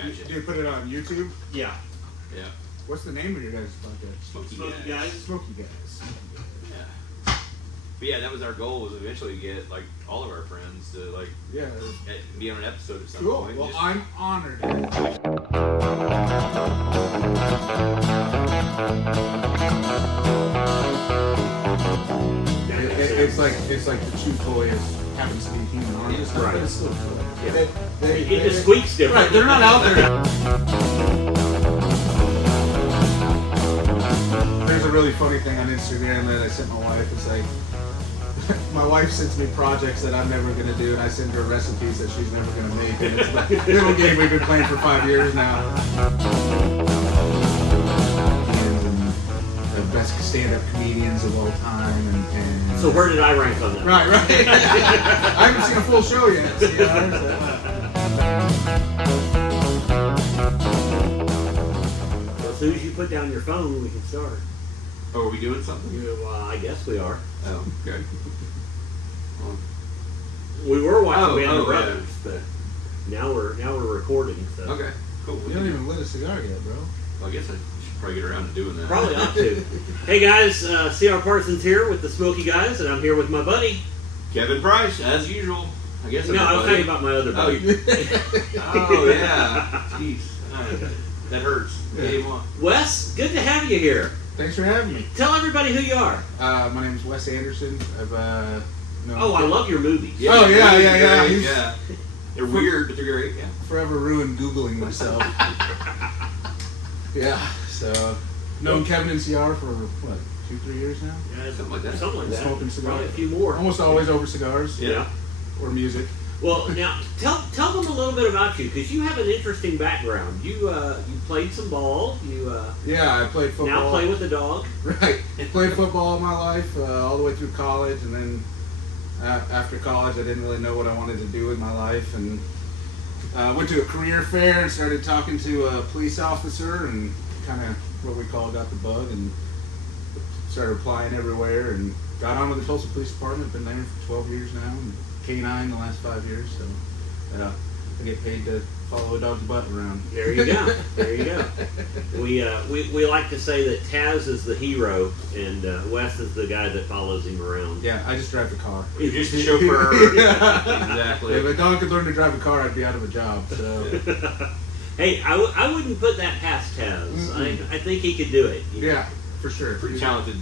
Gotcha. Do you put it on YouTube? Yeah. Yeah. What's the name of your guys' podcast? Smokey Smokey Guys. Guys. Smokey Guys. Yeah. But yeah, that was our goal, was eventually to get like all of our friends to like Yeah. be on an episode at some Cool. point. Well, Just- I'm honored. It's like the chew toy happens to be human arms, Right. but it's still cool. Yeah. They, It just squeaks different. Right, they're not out there. There's a really funny thing on Instagram that I sent my wife. It's like, my wife sends me projects that I'm never going to do, and I send her recipes that she's never going to make. And it's like a little game we've been playing for 5 years now. And the best stand-up comedians of all time. And So where did I rank on that? Right. I haven't seen a full show yet. Well, as soon as you put down your phone, we can start. Oh, are we doing something? I guess we are. Oh, okay. Well, We were watching Band of yeah. Brothers, but now we're recording. So okay, cool. You don't even lit a cigar yet, bro. Well, I guess I should probably get around to doing that. probably ought to. Hey guys, CR Parsons here with the Smokey Guys, and I'm here with my buddy. Kevin Price, as usual. I guess. No, I was talking about my other buddy. Oh yeah. Jeez. That hurts. Yeah. Game on. Wes, good to have you here. Thanks for having me. Tell everybody who you are. My name's Wes Anderson. I've known Oh, I love your movies. Oh, yeah, they're yeah, yeah. great, He's- yeah. They're weird, but they're great. Yeah. forever ruined Googling myself. Yeah, so known Kevin and CR for what, 2-3 years now? Yeah, Something like that. Something like that. Smoking cigars. Probably a few more. Almost always over cigars Yeah. or music. Well, now tell them a little bit about you, because you have an interesting background. You played some ball. You Yeah, I played football. now play with a dog. Right. Played football all my life, all the way through college, and then after college, I didn't really know what I wanted to do with my life, and went to a career fair and started talking to a police officer, and kind of what we call got the bug, and started applying everywhere, and got on with the Tulsa Police Department. Been there for 12 years now, and K-9 the last 5 years. So I get paid to follow a dog's butt around. There you go. There you go. We like to say that Taz is the hero and Wes is the guy that follows him around. Yeah, I just drive the car. You're just a chauffeur. Exactly. If a dog could learn to drive a car, I'd be out of a job. So. Hey, I wouldn't put that past Taz. I think he could do it. Yeah, for sure. Pretty talented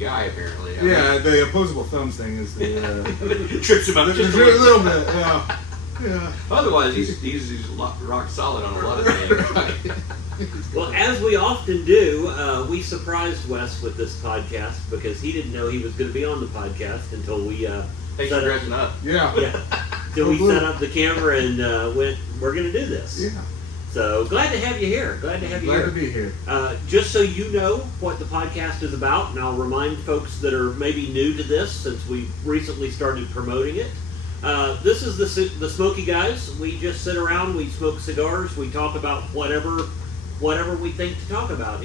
guy, apparently. Yeah, the opposable thumbs thing is the Trips him up just just a little bit. Yeah. Yeah. Otherwise, he's rock solid on a lot of things. Right. Well, as we often do, we surprised Wes with this podcast because he didn't know he was going to be on the podcast until we Thanks for dressing up. Yeah. Till we set up the camera and went, we're going to do this. Yeah. So glad to have you here. Glad to have you here. Glad to be here. Just so you know what the podcast is about, and I'll remind folks that are maybe new to this since we recently started promoting it. This is the Smokey Guys. We just sit around, we smoke cigars, we talk about whatever we think to talk about.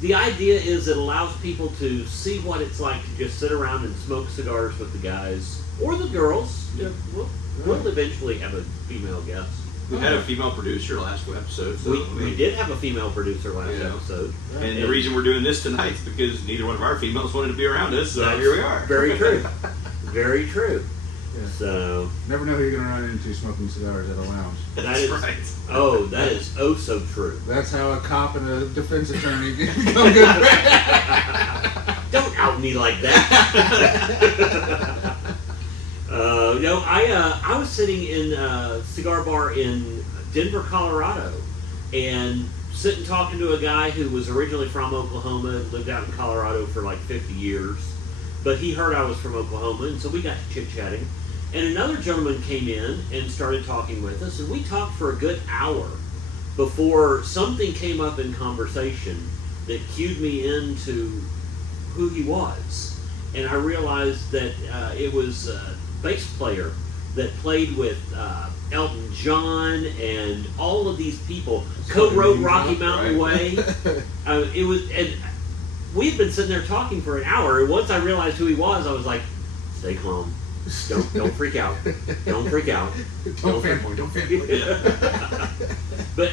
The idea is it allows people to see what it's like to just sit around and smoke cigars with the guys or the girls. Yeah. We'll eventually have a female guest. We had a female producer last episode. So We did have a female producer last episode. And the reason we're doing this tonight is because neither one of our females wanted to be around us, so That's here we are. Very true. Very true. Yeah. So Never know who you're going to run into smoking cigars at a lounge. That's right. Oh, that is oh so true. That's how a cop and a defense attorney become good friends. Don't out me like that. I was sitting in a cigar bar in Denver, Colorado, and sitting talking to a guy who was originally from Oklahoma and lived out in Colorado for like 50 years. But he heard I was from Oklahoma, and so we got to chit-chatting. And another gentleman came in and started talking with us, and we talked for a good hour before something came up in conversation that cued me into who he was. And I realized that it was a bass player that played with Elton John and all of these people. Co-wrote Rocky Mountain Way. It was, and we had been sitting there talking for an hour, and once I realized who he was, I was like, stay calm. Don't freak out. Don't freak out. Don't fanboy. But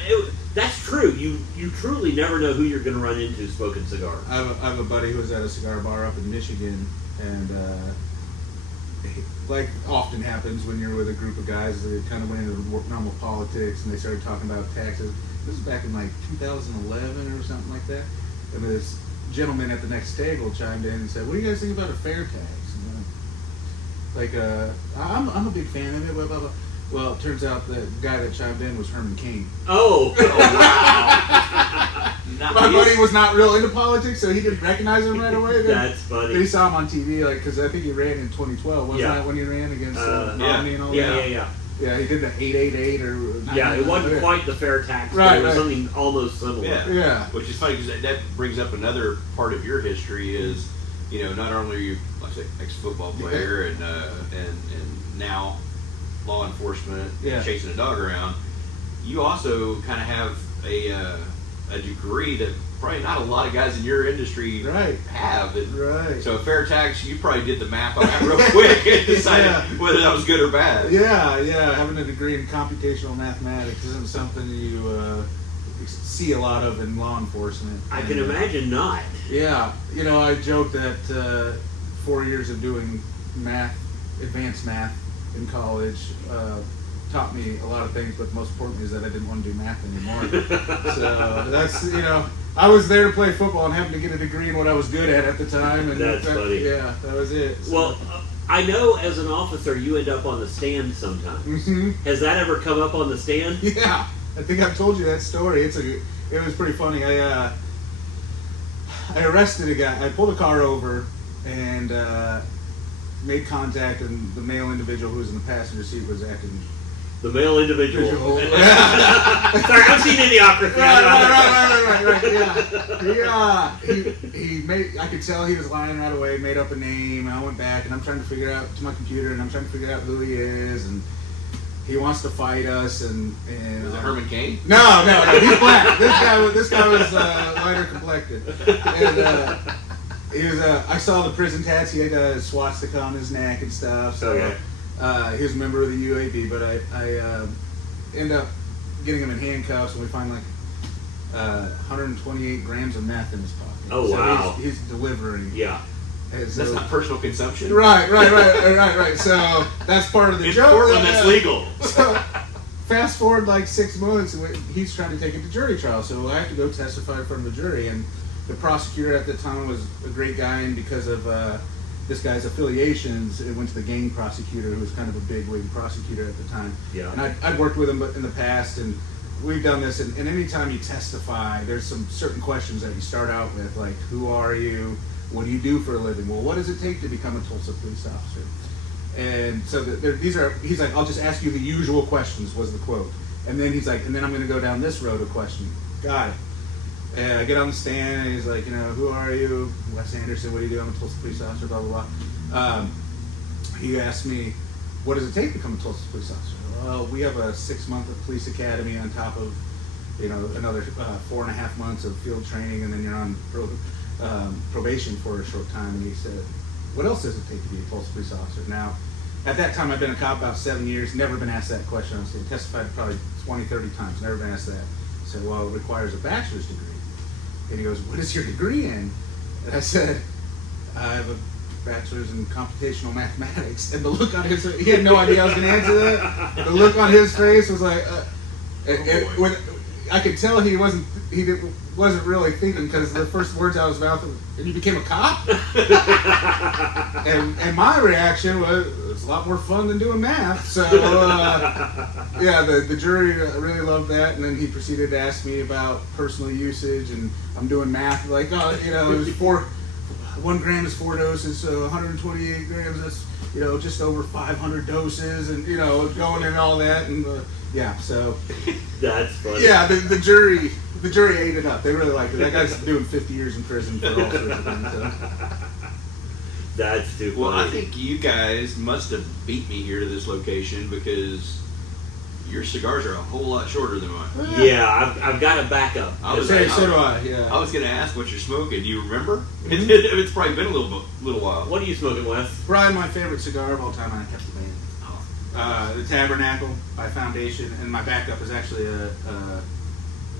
that's true. You truly never know who you're going to run into smoking cigars. I have a buddy who was at a cigar bar up in Michigan, and like often happens when you're with a group of guys, they kind of went into normal politics, and they started talking about taxes. This was back in like 2011 or something like that. And this gentleman at the next table chimed in and said, "What do you guys think about a fair tax?" And I'm a big fan of it. Blah, blah, blah. Well, it turns out the guy that chimed in was Herman Cain. Oh wow! Nice. My buddy was not real into politics, so he didn't recognize him right away. That's funny. But he saw him on TV, like, because I think he ran in 2012. Wasn't that when he ran against Romney and all that? Yeah. Yeah, he did the 888 or... Yeah, it wasn't quite the fair tax, but right, it was right. something almost similar. Yeah. Which is funny because that brings up another part of your history is, you know, not only are you, like I say, ex-football player and now law enforcement, chasing a dog around, you also kind of have a degree that probably not a lot of guys in your industry have. And so a fair tax, you probably did the math on that real quick and decided whether that was good or bad. Yeah. Having a degree in computational mathematics isn't something you see a lot of in law enforcement. I can imagine not. Yeah. You know, I joke that 4 years of doing math, advanced math in college, taught me a lot of things, but most importantly is that I didn't want to do math anymore. So that's, you know, I was there to play football and happened to get a degree in what I was good at the time. And that's funny. Yeah, that was it. So. Well, I know as an officer you end up on the stand sometimes. Mm-hmm. Has that ever come up on the stand? Yeah, I think I've told you that story. It was pretty funny. I arrested a guy. I pulled a car over and made contact, and the male individual who was in the passenger seat was acting. The male individual. Sorry, I've seen Idiocracy. Right. He made. I could tell he was lying right away. Made up a name, and I went back, and I'm trying to figure out to my computer, and I'm trying to figure out who he is, and he wants to fight us. And was it Herman Cain? No, he's black. This guy was lighter complected, and he was. I saw the prison tats. He had a swastika on his neck and stuff. So. Okay. He was a member of the UAB, but I end up getting him in handcuffs, and we find like 128 grams of meth in his pocket. Oh, so wow. He's delivering. Yeah. That's not personal consumption. Right. So that's part of the joke. In Portland, that's legal. So fast forward like 6 months, and he's trying to take it to jury trial, so I have to go testify in front of the jury, and the prosecutor at the time was a great guy, and because of this guy's affiliations, it went to the gang prosecutor, who was kind of a big-wig prosecutor at the time. Yeah. And I'd worked with him in the past, and we've done this, and anytime you testify, there's some certain questions that you start out with, like, who are you? What do you do for a living? Well, what does it take to become a Tulsa police officer? And so he's like, I'll just ask you the usual questions, was the quote. And then he's like, and then I'm going to go down this road of questioning. Got it. And I get on the stand, and he's like, you know, who are you? Wes Anderson, what do you do? I'm a Tulsa police officer, blah, blah, blah. He asked me, what does it take to become a Tulsa police officer? Well, we have a 6-month police academy on top of, you know, another 4.5 months of field training, and then you're on probation for a short time. And he said, what else does it take to be a Tulsa police officer? Now, at that time, I'd been a cop about 7 years, never been asked that question. I testified probably 20, 30 times, never been asked that. I said, well, it requires a bachelor's degree. And he goes, what is your degree in? And I said, I have a bachelor's in computational mathematics. And the look on his face, he had no idea I was going to answer that. The look on his face was like, I could tell he wasn't really thinking, because the first words out of his mouth was, and you became a cop? and my reaction was, it's a lot more fun than doing math. So, yeah, the jury really loved that. And then he proceeded to ask me about personal usage, and I'm doing math, like, oh, you know, it was 1 gram is 4 doses, so 128 grams, that's, you know, just over 500 doses, and, you know, going and all that. And, yeah, so. That's funny. Yeah, the jury ate it up. They really liked it. That guy's doing 50 years in prison for all sorts of things. So. That's too funny. Well, I think you guys must have beat me here to this location, because your cigars are a whole lot shorter than mine. Yeah, I've got a backup. So do I. Yeah. I was going to ask what you're smoking. Do you remember? Mm-hmm. It's probably been a little while. What are you smoking, Wes? Probably my favorite cigar of all time, and I kept the band. The Tabernacle by Foundation, and my backup is actually a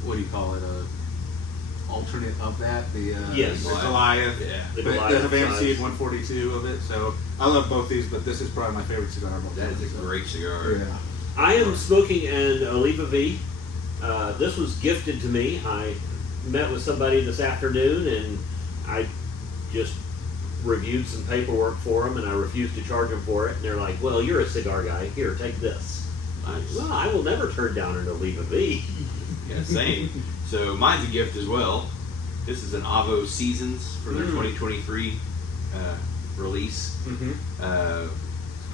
what do you call it? A alternate of that. The Goliath. Yeah. The Havana Seed 142 of it. So I love both these, but this is probably my favorite cigar of all time. That is a great cigar. Yeah. I am smoking an Oliva V. This was gifted to me. I met with somebody this afternoon, and I just reviewed some paperwork for them, and I refused to charge them for it. And they're like, "Well, you're a cigar guy. Here, take this." Nice. Well, I will never turn down an Oliva V. Yeah, same. So mine's a gift as well. This is an Avo Seasons for their 2023 release.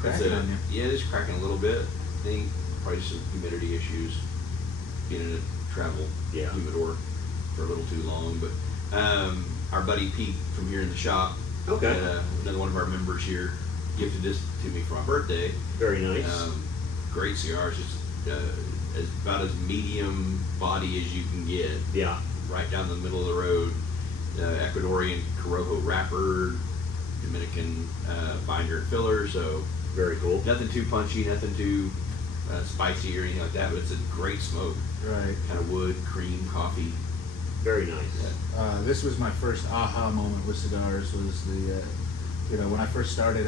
Cracking on you. Yeah, it's cracking a little bit. I think probably just some humidity issues. Being in a travel humidor for a little too long. But our buddy Pete from here in the shop, another one of our members here, gifted this to me for my birthday. Very nice. Great cigars, just about as medium body as you can get. Yeah. Right down the middle of the road. Ecuadorian Corojo wrapper, Dominican binder and filler. So very cool. Nothing too punchy, nothing too spicy or anything like that. But it's a great smoke. Right. Kind of wood, cream, coffee. Very nice. This was my first aha moment with cigars. Was the when I first started,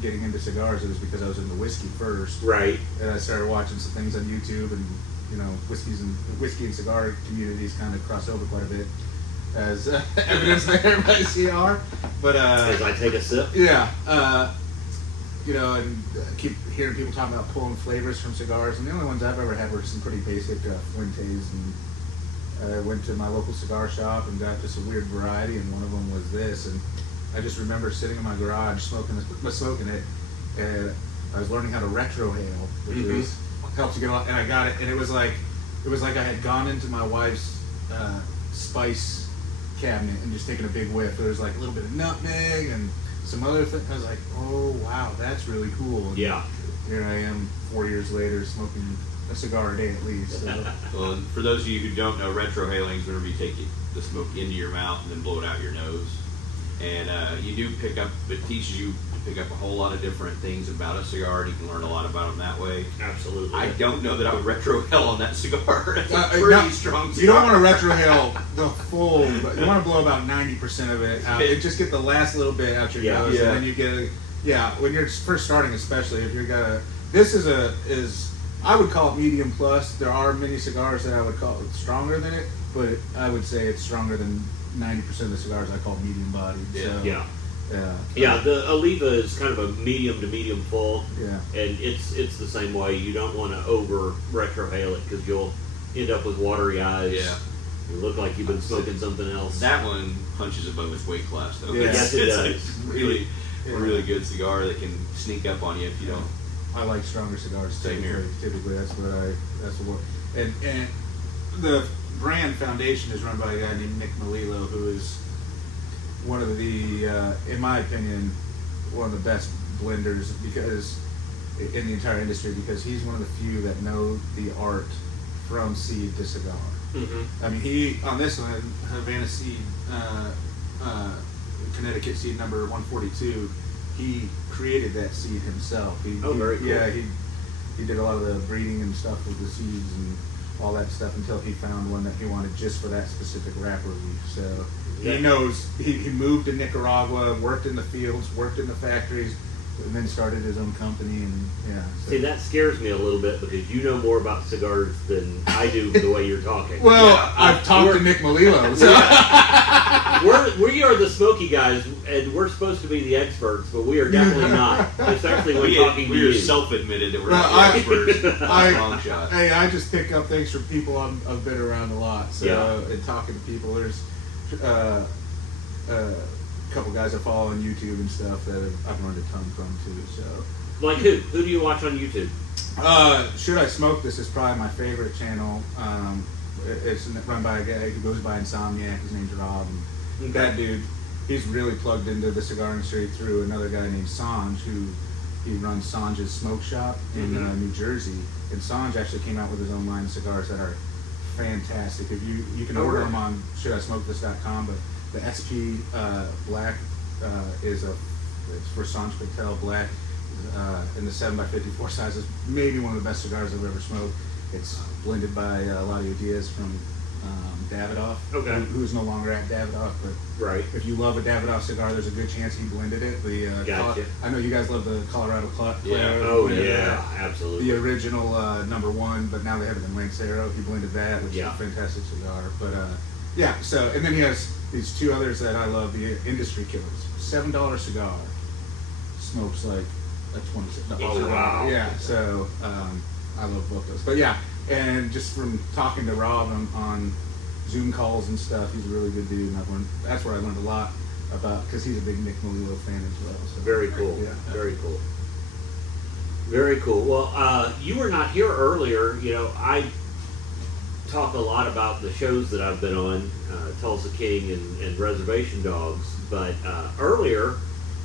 getting into cigars, it was because I was into whiskey first. Right. And I started watching some things on YouTube, and whiskey and cigar communities kind of cross over quite a bit, as evidence there by CR. But as I take a sip. Yeah. And keep hearing people talking about pulling flavors from cigars, and the only ones I've ever had were some pretty basic Fuentes. And I went to my local cigar shop and got just a weird variety, and one of them was this. And I just remember sitting in my garage smoking it, and I was learning how to retrohale, which helps you get a lot. And I got it, and it was like I had gone into my wife's spice cabinet and just taken a big whiff. There was like a little bit of nutmeg and some other thing. I was like, oh wow, that's really cool. And yeah. Here I am 4 years later smoking a cigar a day at least. So. Well, and for those of you who don't know, retrohaling is whenever you take the smoke into your mouth and then blow it out your nose. And you do pick up, it teaches you to pick up a whole lot of different things about a cigar, and you can learn a lot about them that way. Absolutely. I don't know that I would retrohale on that cigar. It's a pretty strong cigar. You don't want to retrohale the full, but you want to blow about 90% of it out. Just get the last little bit out your nose, and then you get when you're first starting, especially if you're this is I would call it medium plus. There are many cigars that I would call it stronger than it, but I would say it's stronger than 90% of the cigars I call medium bodied. Yeah. So, the Oliva is kind of a medium to medium full. Yeah. And it's the same way. You don't want to over retrohale it because you'll end up with watery eyes. Yeah. You look like you've been smoking something else. That one punches above its weight class, though. Yeah. Yes, it does. It's a really good cigar that can sneak up on you if you don't. I like stronger cigars. Same here. Typically, that's what. And the brand Foundation is run by a guy named Nick Melillo, who is one of the, in my opinion, one of the best blenders in the entire industry, because he's one of the few that know the art from seed to cigar. Mm-hmm. I mean, he on this one, Havana Seed, Connecticut Seed number 142. He created that seed himself. Very cool. Yeah, he did a lot of the breeding and stuff with the seeds and all that stuff until he found one that he wanted just for that specific wrapper leaf. So he knows. He moved to Nicaragua, worked in the fields, worked in the factories, and then started his own company. And so. See, that scares me a little bit because you know more about cigars than I do the way you're talking. Well, I've talked to Nick Melillo. So. We are the Smokey Guys, and we're supposed to be the experts, but we are definitely not. Especially when talking to you. We are self-admitted that we're not the experts. Long shot. Hey, I just pick up things from people I've been around a lot. So and talking to people, there's a couple guys I follow on YouTube and stuff that I've learned a ton from too. So, like who? Who do you watch on YouTube? Should I Smoke This is probably my favorite channel. It's run by a guy who goes by Insomniac. His name's Rob. And that dude, he's really plugged into the cigar industry through another guy named Sanj, who he runs Sanj's Smoke Shop in New Jersey. And Sanj actually came out with his own line of cigars that are fantastic. If you can order them on shouldismokethis.com, but the SP Black it's for Sanj Patel Black. in the 7x54 size. Is maybe one of the best cigars I've ever smoked. It's blended by Eladio Diaz from Davidoff, who's no longer at Davidoff, but if you love a Davidoff cigar, there's a good chance he blended it. Gotcha. I know you guys love the Colorado Club. Absolutely. The original #1, but now they have it in Lancero. He blended that, which is a fantastic cigar. But so, and then he has these two others that I love, the Industry Killers. $7 cigar smokes like a 26. Wow. Yeah, so I love both those. But and just from talking to Rob on Zoom calls and stuff, he's a really good dude, and that's where I learned a lot about, because he's a big Nick Melillo fan as well. So. Very cool. Yeah. Very cool. Very cool. Well, you were not here earlier. You know, I talk a lot about the shows that I've been on, Tulsa King and Reservation Dogs, but earlier,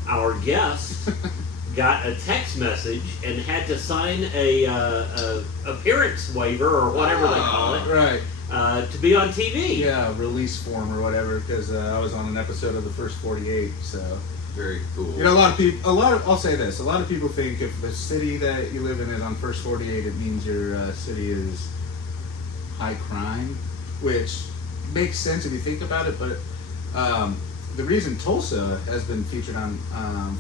our guest got a text message and had to sign a appearance waiver or whatever they call it, to be on TV. Yeah, release form or whatever, because I was on an episode of the First 48. So very cool. You know, I'll say this: a lot of people think if the city that you live in is on First 48, it means your city is high crime, which makes sense if you think about it, but. The reason Tulsa has been featured on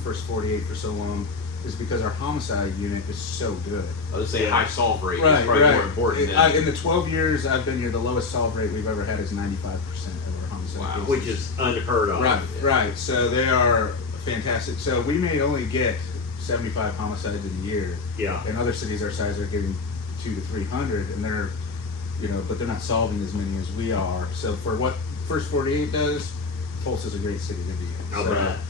First 48 for so long is because our homicide unit is so good. I would say high solve rate is probably more important. In the 12 years I've been here, the lowest solve rate we've ever had is 95% of our homicide cases. Which is unheard of. Right. So they are fantastic. So we may only get 75 homicides in a year. Yeah. And other cities our size are getting 200 to 300, and they're, but they're not solving as many as we are. So for what First 48 does, Tulsa's a great city to be in.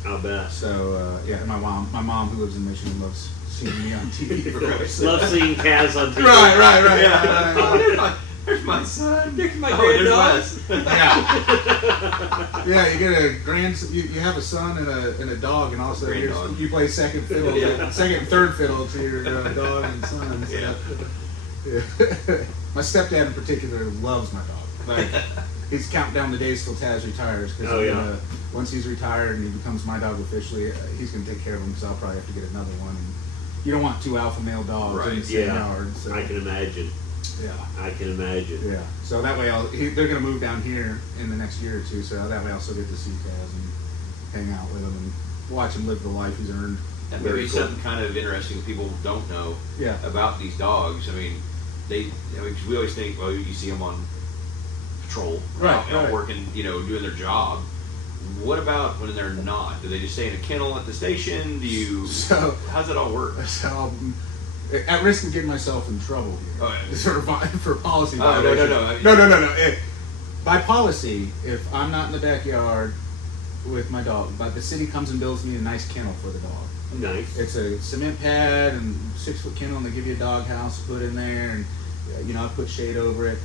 I'll bet. So, and my mom who lives in Michigan loves seeing me on TV. Loves seeing Kaz on TV. Right. Yeah. There's my son. There's my granddaughter. You get a you have a son and a dog, and also you play second fiddle, second and third fiddle to your dog and son. So. Yeah. My stepdad in particular loves my dog. Like, he's counting down the days till Taz retires, because once he's retired and he becomes my dog officially, he's going to take care of him, because I'll probably have to get another one. And you don't want two alpha male dogs in the same yard. So. I can imagine. Yeah. I can imagine. Yeah. So that way, they're going to move down here in the next year or two, so that way I'll still get to see Taz and hang out with him and watch him live the life he's earned. That may be something kind of interesting people don't know about these dogs. I mean, cause we always think, you see them on patrol, working, doing their job. What about when they're not? Do they just stay in a kennel at the station? How's it all work? So, at risk of getting myself in trouble here, for policy violation. No. By policy, if I'm not in the backyard with my dog, but the city comes and builds me a nice kennel for the dog. Nice. It's a cement pad and 6-foot kennel, and they give you a dog house to put in there, and I put shade over it.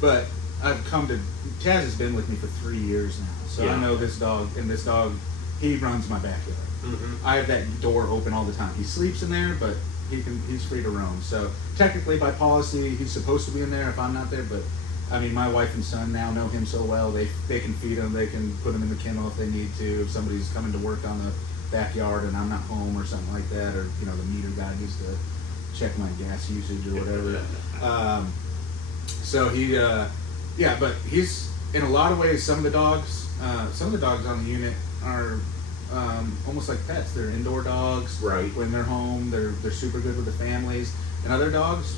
But Taz has been with me for 3 years now, so I know this dog, and this dog, he runs my backyard. Mm-hmm. I have that door open all the time. He sleeps in there, but he's free to roam. So technically, by policy, he's supposed to be in there if I'm not there. But I mean, my wife and son now know him so well, they can feed him, they can put him in the kennel if they need to. If somebody's coming to work on the backyard and I'm not home or something like that, or the meter guy needs to check my gas usage or whatever. So he. But he's, in a lot of ways, some of the dogs on the unit are almost like pets. They're indoor dogs. Right. When they're home, they're super good with the families. And other dogs,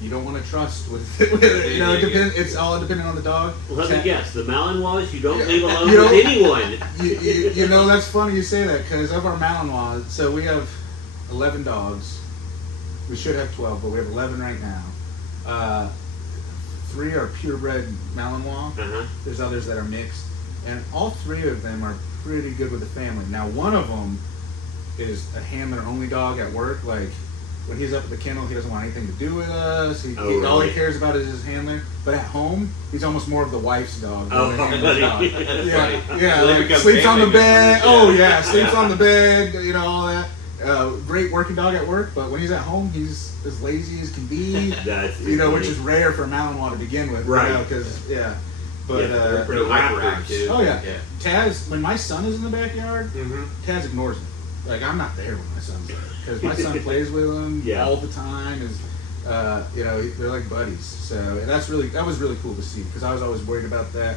you don't want to trust with it's all dependent on the dog. Well, let me guess. The Malinois, you don't leave alone with anyone. That's funny you say that, because of our Malinois, so we have 11 dogs. We should have 12, but we have 11 right now. 3 are purebred Malinois. Uh-huh. There's others that are mixed, and all 3 of them are pretty good with the family. Now, one of them is a handler only dog at work. Like, when he's up at the kennel, he doesn't want anything to do with us. All he cares about is his handler. But at home, he's almost more of the wife's dog than the handler's dog. Yeah, sleeps on the bed. Sleeps on the bed. All that. Great working dog at work, but when he's at home, he's as lazy as can be. Which is rare for a Malinois to begin with, right? They're pretty hyperactive. Oh yeah. Taz, when my son is in the backyard, Taz ignores him. like I'm not there when my son's there because my son plays with them all the time. Is you know, they're like buddies. So that was really cool to see because I was always worried about that.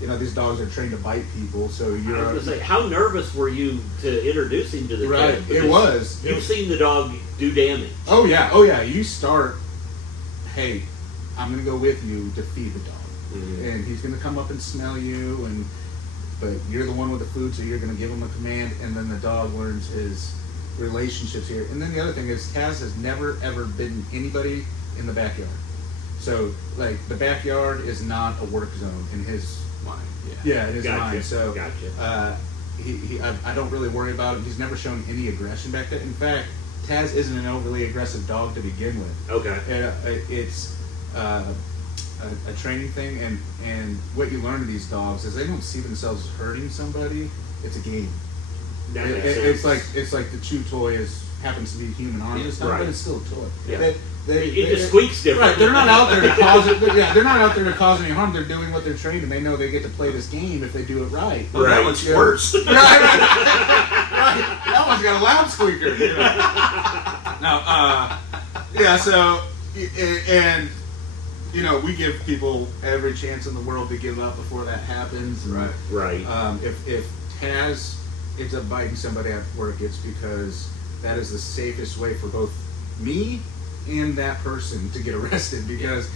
You know, these dogs are trained to bite people, so you're. I was going to say, how nervous were you to introduce him to the kid? It was. You've seen the dog do damage. Oh yeah. You start. Hey, I'm going to go with you to feed the dog, and he's going to come up and smell you, but you're the one with the food, so you're going to give him a command, and then the dog learns his relationships here. And then the other thing is, Taz has never ever bitten anybody in the backyard. So like the backyard is not a work zone in his mind. Yeah, it is mine. So I don't really worry about him. He's never shown any aggression back there. In fact, Taz isn't an overly aggressive dog to begin with. Okay. It's a training thing, and what you learn of these dogs is they don't see themselves as hurting somebody. It's a game. It's like the chew toy happens to be human arm this time, but it's still a toy. Yeah. It just squeaks different. Right, they're not out there to cause it. Yeah, they're not out there to cause any harm. They're doing what they're trained, and they know they get to play this game if they do it right. Well, that one's worse. Right. That one's got a loud squeaker. You know? So and you know, we give people every chance in the world to give up before that happens. Right. If Taz ends up biting somebody at work, it's because that is the safest way for both me and that person to get arrested because,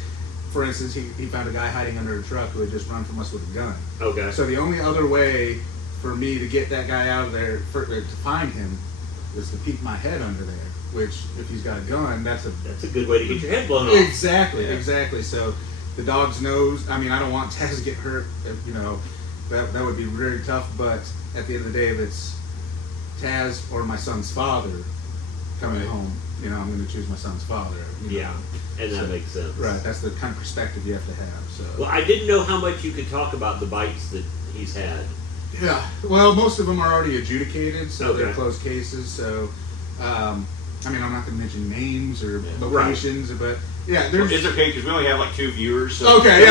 for instance, he found a guy hiding under a truck who had just run from us with a gun. Okay. So the only other way for me to get that guy out of there, to find him, is to peek my head under there, which, if he's got a gun, that's a good way to get your head blown off. Exactly. So the dog's nose, I mean, I don't want Taz to get hurt, you know, that would be very tough, but at the end of the day, if it's Taz or my son's father coming home, you know, I'm going to choose my son's father. Yeah, and that makes sense. Right, that's the kind of perspective you have to have. So. Well, I didn't know how much you could talk about the bites that he's had. Yeah, well, most of them are already adjudicated, so they're closed cases. So, I mean, I'm not going to mention names or locations, but yeah, there's. Well, it's okay because we only have like 2 viewers. So okay,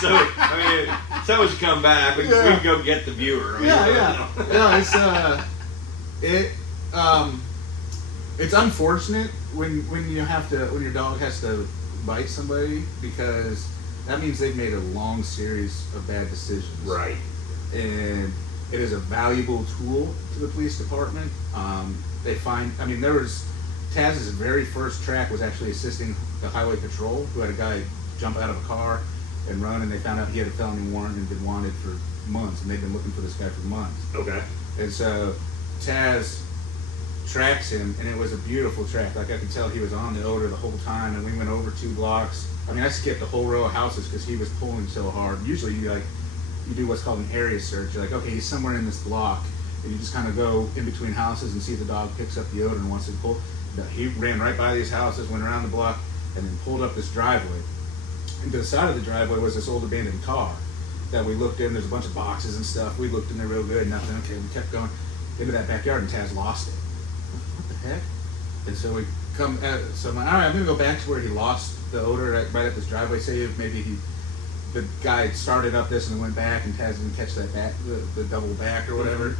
So I mean, if someone should come back, we can go get the viewer. I mean, it's unfortunate when your dog has to bite somebody because that means they've made a long series of bad decisions. Right. And it is a valuable tool to the police department. Taz's very first track was actually assisting the highway patrol who had a guy jump out of a car and run, and they found out he had a felony warrant and been wanted for months, and they've been looking for this guy for months. Okay. And so Taz tracks him, and it was a beautiful track. Like I could tell he was on the odor the whole time, and we went over 2 blocks. I mean, I skipped a whole row of houses because he was pulling so hard. Usually you do what's called an area search. You're like, okay, he's somewhere in this block, and you just kind of go in between houses and see if the dog picks up the odor and wants to pull. He ran right by these houses, went around the block, and then pulled up this driveway. And to the side of the driveway was this old abandoned car that we looked in. There's a bunch of boxes and stuff. We looked in there real good, nothing. Okay, we kept going into that backyard, and Taz lost it. What the heck? And so we come, so I'm like, all right, I'm going to go back to where he lost the odor right at this driveway. Say if maybe the guy started up this and then went back, and Taz didn't catch that back, the double back or whatever.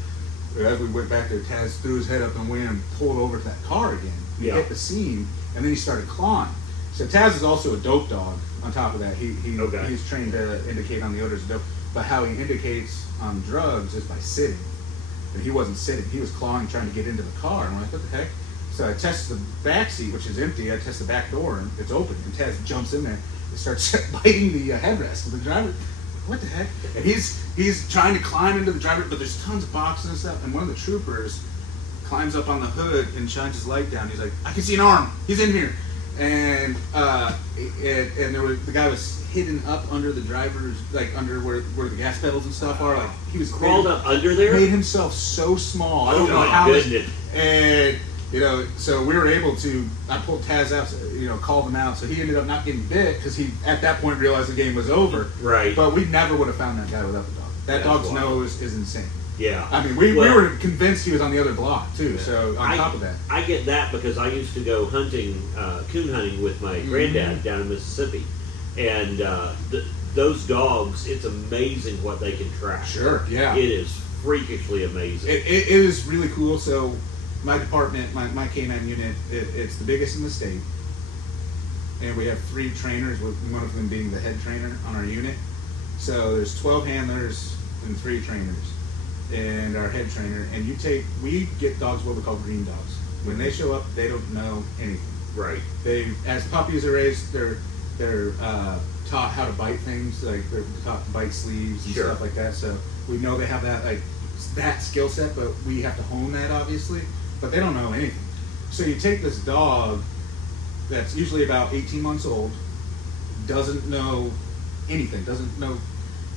As we went back there, Taz threw his head up and went and pulled over to that car again. He hit the scene, and then he started clawing. So Taz is also a dope dog. On top of that, he's trained to indicate on the odors of dope. But how he indicates on drugs is by sitting. And he wasn't sitting. He was clawing, trying to get into the car. And I'm like, what the heck? So I test the back seat, which is empty. I test the back door, and it's open. And Taz jumps in there and starts biting the headrest of the driver. What the heck? And he's trying to climb into the driver, but there's tons of boxes and stuff. And one of the troopers climbs up on the hood and shines his light down. He's like, I can see an arm. He's in here. And the guy was hidden up under the driver's, like under where the gas pedals and stuff are. Like he was crawled up under there. Made himself so small. I don't know how. And so we were able to. I pulled Taz out, called him out. So he ended up not getting bit because he at that point realized the game was over. Right. But we never would have found that guy without the dog. That dog's nose is insane. Yeah. I mean, we were convinced he was on the other block, too, yeah. So on top of that. I get that because I used to go hunting, coon hunting with my granddad down in Mississippi. And those dogs, it's amazing what they can track. Sure, yeah. It is freakishly amazing. It is really cool. So my department, my K-9 unit, it's the biggest in the state. And we have 3 trainers, with one of them being the head trainer on our unit. So there's 12 handlers and 3 trainers, and our head trainer. And we get dogs what we call green dogs. When they show up, they don't know anything. Right. As puppies are raised, they're taught how to bite things, like they're taught to bite sleeves and stuff like that. So we know they have that skill set, but we have to hone that obviously. But they don't know anything. So you take this dog that's usually about 18 months old, doesn't know anything, doesn't know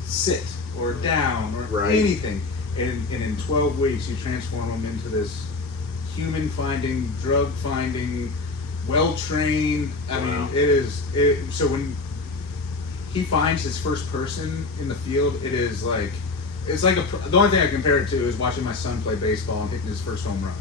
sit or down or anything, and in 12 weeks you transform them into this human finding, drug finding, well trained. I mean, so when he finds his first person in the field, it's like the only thing I compare it to is watching my son play baseball and hitting his first home run.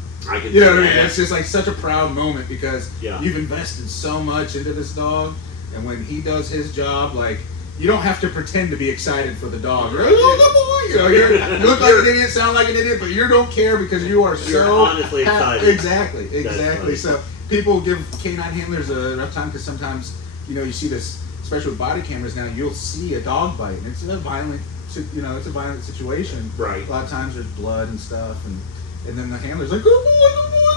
You know what I mean? It's just like such a proud moment because you've invested so much into this dog, and when he does his job, like, you don't have to pretend to be excited for the dog. You look like an idiot, sound like an idiot, but you don't care because you're so honestly excited. Exactly. So people give K9 handlers a rough time because sometimes, you see this, especially with body cameras now, you'll see a dog bite, and it's a violent situation. Right. A lot of times there's blood and stuff, and then the handler's like, good boy.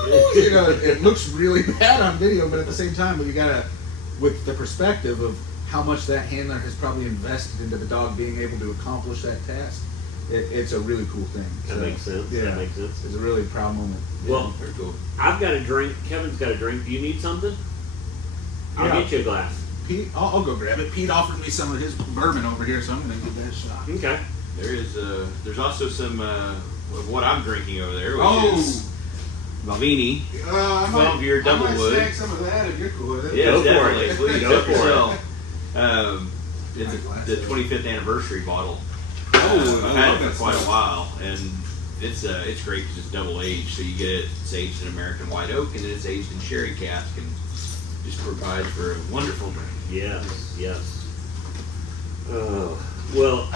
It looks really bad on video, but at the same time, you gotta, with the perspective of how much that handler has probably invested into the dog being able to accomplish that task, it's a really cool thing. That makes sense. Yeah, that makes sense. It's a really proud moment. Well, very cool. I've got a drink. Kevin's got a drink. Do you need something? I'll get you a glass. Pete, I'll go grab it. Pete offered me some of his bourbon over here, so I'm going to give that a shot. Okay. There's also some of what I'm drinking over there, which is Balvenie, 12-year double wood. I might snag some of that if you're cool with it. Yeah, Go definitely. for it. Please Go help for yourself. It's the 25th anniversary bottle. I've had it for quite a while, and it's great because it's double aged. So you get it's aged in American white oak, and then it's aged in sherry cask, and just provides for a wonderful drink. Yes. Well,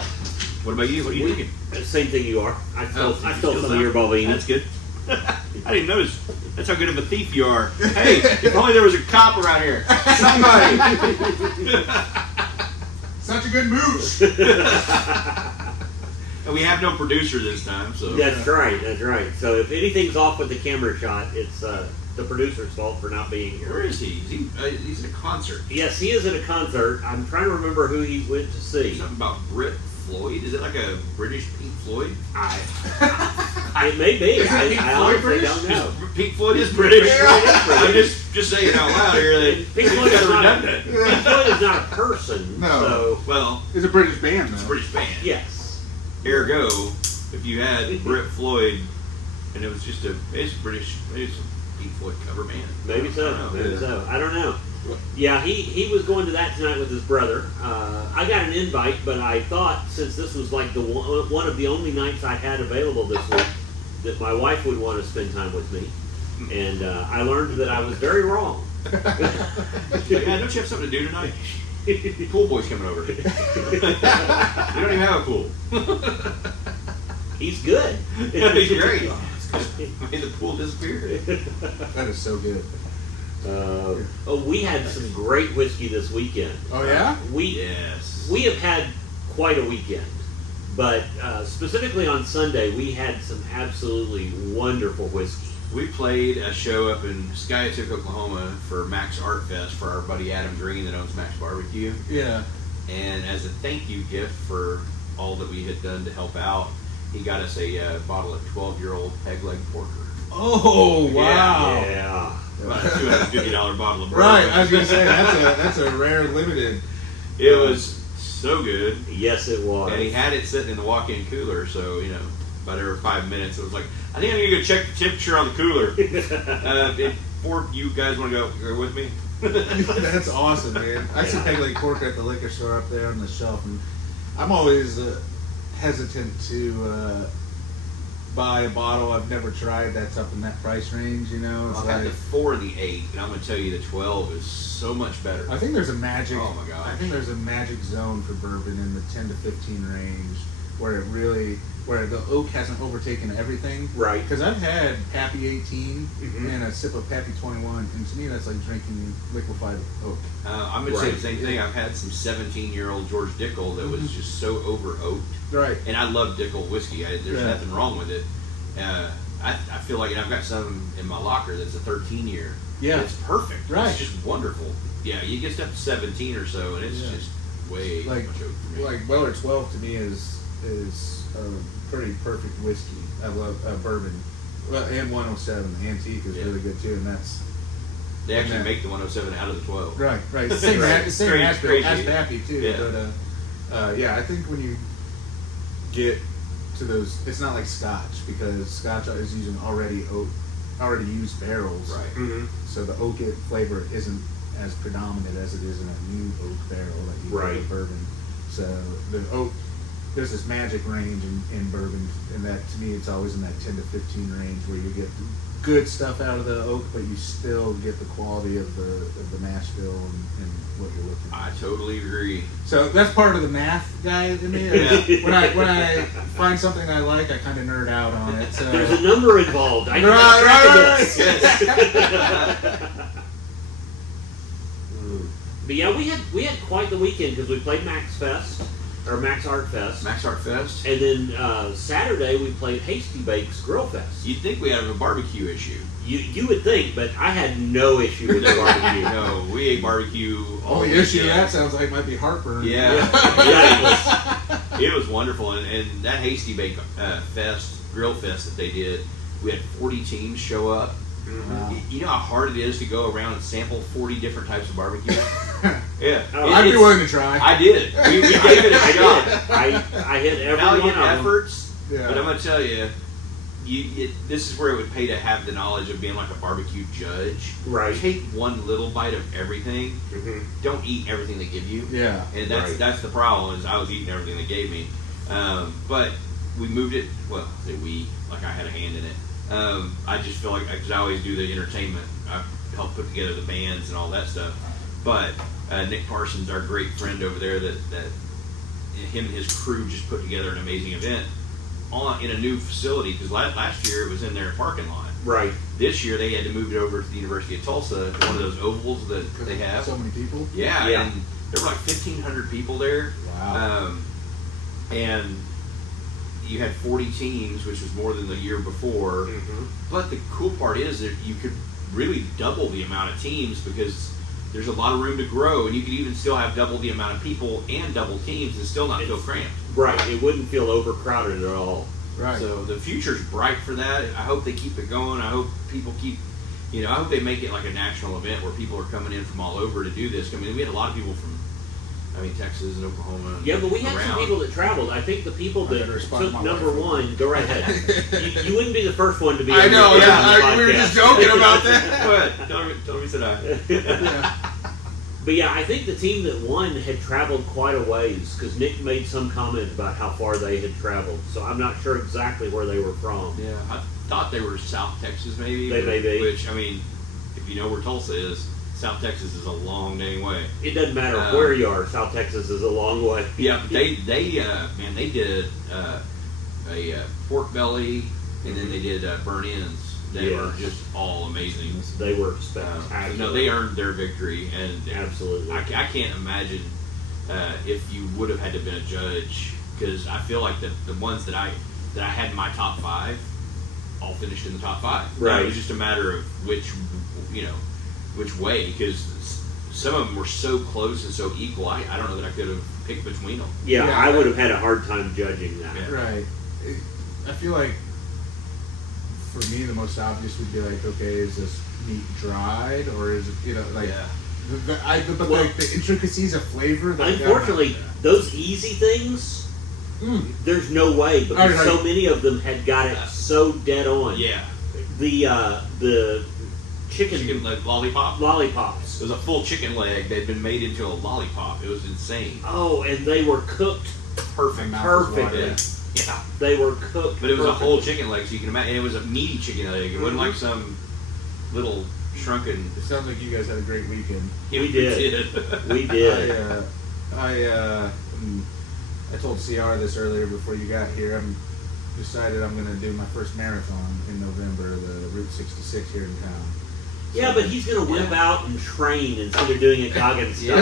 what about you? What are you drinking? Same thing you are. I stole some of your Balvenie. That's good. I didn't notice. That's how good of a thief you are. Hey, if only there was a cop around here. Somebody. Such a good mooch. And we have no producer this time, so. That's right. So if anything's off with the camera shot, it's the producer's fault for not being here. Where is he? He's at a concert. Yes, he is at a concert. I'm trying to remember who he went to see. Something about Brit Floyd. Is it like a British Pink Floyd? It may be. I honestly don't know. Pink Floyd is British. Yeah. I'm just saying out loud here that Pink Floyd is not redundant. Pink Floyd is not a person. No. So, well, it's a British band, though. It's a British band. Yes. Ergo, if you had Brit Floyd, and it was just it's British, maybe it's a Pink Floyd cover band. Maybe so. I don't know. Yeah, he was going to that tonight with his brother. I got an invite, but I thought since this was like one of the only nights I had available this week, that my wife would want to spend time with me. And I learned that I was very wrong. Don't you have something to do tonight? Pool boy's coming over. We don't even have a pool. He's good. He's great. Made the pool disappear. That is so good. We had some great whiskey this weekend. Oh yeah? We have had quite a weekend, but specifically on Sunday we had some absolutely wonderful whiskey. We played a show up in Skiatook, Oklahoma for Max Art Fest for our buddy Adam Green that owns Max Barbecue. Yeah. And as a thank you gift for all that we had done to help out, he got us a bottle of 12-year-old peg leg porter. Oh wow! Yeah. About a $250 bottle of bourbon. Right, I was gonna say that's a rare limited. It was so good. Yes, it was. And he had it sitting in the walk-in cooler, so about every 5 minutes it was like, I think I'm gonna go check the temperature on the cooler. Before you guys want to go with me? That's awesome, man. I see peg leg porter at the liquor store up there on the shelf, and I'm always hesitant to buy a bottle I've never tried that's up in that price range. It's I've had the 4 and the 8, and I'm going to tell you the 12 is so much better. I think there's a magic. Oh my god! I think there's a magic zone for bourbon in the 10 to 15 range where the oak hasn't overtaken everything. Right. Because I've had Pappy 18 and a sip of Pappy 21, and to me that's like drinking liquefied oak. I'm going to say the same thing. I've had some 17-year-old George Dickel that was just so over oaked. Right. And I love Dickel whiskey. There's nothing wrong with it. I feel like, and I've got some in my locker that's a 13-year. Yeah. It's perfect. Right. It's just wonderful. Yeah, you get stuff to 17 or so, and it's just way too much oak for me. Like Weller 12 to me is a pretty perfect whiskey. I love bourbon. Well, and 107, the antique is really good too, and that's. They actually make the 107 out of the 12. Right. Same as Pappy too. Yeah. But I think when you get to those, it's not like Scotch, because Scotch is using already used barrels. Right. Mm-hmm. So the oak flavor isn't as predominant as it is in a new oak barrel that you get in bourbon. So the oak, there's this magic range in bourbon, and that to me it's always in that 10 to 15 range where you get good stuff out of the oak, but you still get the quality of the mash bill and what you're looking for. I totally agree. So that's part of the math guy in me. When I find something I like, I kind of nerd out on it. So. There's a number involved. I Right. But yeah, we had quite the weekend because we played Max Fest, or Max Art Fest. Max Art Fest. And then Saturday we played Hasty Bake's Grill Fest. You'd think we had a barbecue issue. You would think, but I had no issue with the barbecue. No, we ate barbecue all the issue of that sounds like might be heartburn. Yeah. It was wonderful. And that Hasty Bake Grill Fest that they did, we had 40 teams show up. Wow. You know how hard it is to go around and sample 40 different types of barbecue? Yeah. I'd be willing to try. I did. We gave it a shot. I hit every Valiant one of them. efforts. Yeah. But I'm going to tell you, this is where it would pay to have the knowledge of being like a barbecue judge. Right. Take one little bite of everything. Mm-hmm. Don't eat everything they give you. Yeah. And that's the problem, is I was eating everything they gave me. But we moved it, well, I say we, like I had a hand in it. I just feel like, because I always do the entertainment, I help put together the bands and all that stuff. But Nick Parsons, our great friend over there, that him and his crew just put together an amazing event in a new facility, because last year it was in their parking lot. Right. This year they had to move it over to the University of Tulsa, to one of those ovals that they have. So many people. Yeah, and there were like 1,500 people there. Wow. And you had 40 teams, which was more than the year before. Mm-hmm. But the cool part is that you could really double the amount of teams, because there's a lot of room to grow, and you could even still have double the amount of people and double teams and still not feel cramped. Right. It wouldn't feel overcrowded at all. Right. So the future's bright for that. I hope they keep it going. I hope people keep, I hope they make it like a national event where people are coming in from all over to do this. I mean, we had a lot of people from, Texas and Oklahoma. Yeah, but we had around. some people that traveled. I think the people that took number wife. one, go right ahead. you wouldn't be the first one to be. I know. Yeah, we were just joking about that. What? Tell me, said I. But yeah, I think the team that won had traveled quite a ways, because Nick made some comment about how far they had traveled. So I'm not sure exactly where they were from. Yeah, I thought they were South Texas, maybe. They may be. Which, if you know where Tulsa is, South Texas is a long dang way. It doesn't matter where you are. South Texas is a long way. Yeah, but they did a pork belly, and then they did burnt ends. They were just all amazing. They were spectacular. No, they earned their victory, and absolutely. I can't imagine if you would have had to been a judge, because I feel like the ones that I had in my top 5 all finished in the top 5. Right. It was just a matter of which way, because some of them were so close and so equal. I don't know that I could have picked between them. Yeah, I would have had a hard time judging that. Yeah. Right. I feel like, for me, the most obvious would be like, okay, is this meat dried, or is it, the intricacies of flavor. Unfortunately, those easy things, there's no way, because so many of them had got it so dead on. Yeah. The chicken leg lollipops. Lollipops. It was a full chicken leg that had been made into a lollipop. It was insane. Oh, and they were cooked perfectly. Yeah. They were cooked. But it was a whole chicken leg, so you can imagine. And it was a meaty chicken leg. It wasn't like some little shrunken. It sounds like you guys had a great weekend. We did. We did. I I told CR this earlier before you got here. I'm decided I'm going to do my first marathon in November, the Route 66 here in town. Yeah, but he's going to whip out and train instead of doing it Goggins style.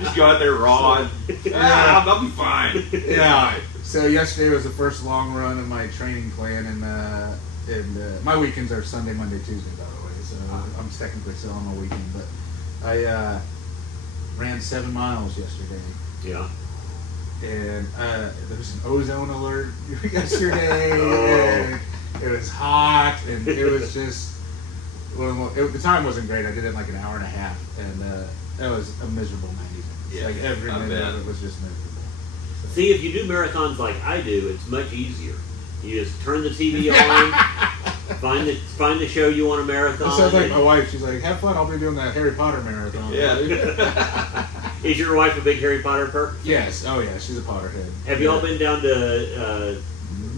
Just go out there raw and I'll be fine. Yeah. So yesterday was the first long run of my training plan, and my weekends are Sunday, Monday, Tuesday, by the way. So I'm technically still on my weekend, but I ran 7 miles yesterday. Yeah. And there was an ozone alert yesterday. And it was hot, and it was just. The time wasn't great. I did it in like an hour and a half, and that was a miserable 90 minutes. Yeah, like every minute of it was just miserable. So. See, if you do marathons like I do, it's much easier. You just turn the TV on, find the show you want to marathon. It sounds like my wife. She's like, "Have fun. I'll be doing that Harry Potter marathon." Yeah. Is your wife a big Harry Potter fan? Yes. Oh yeah, she's a Potterhead. Have you all been down to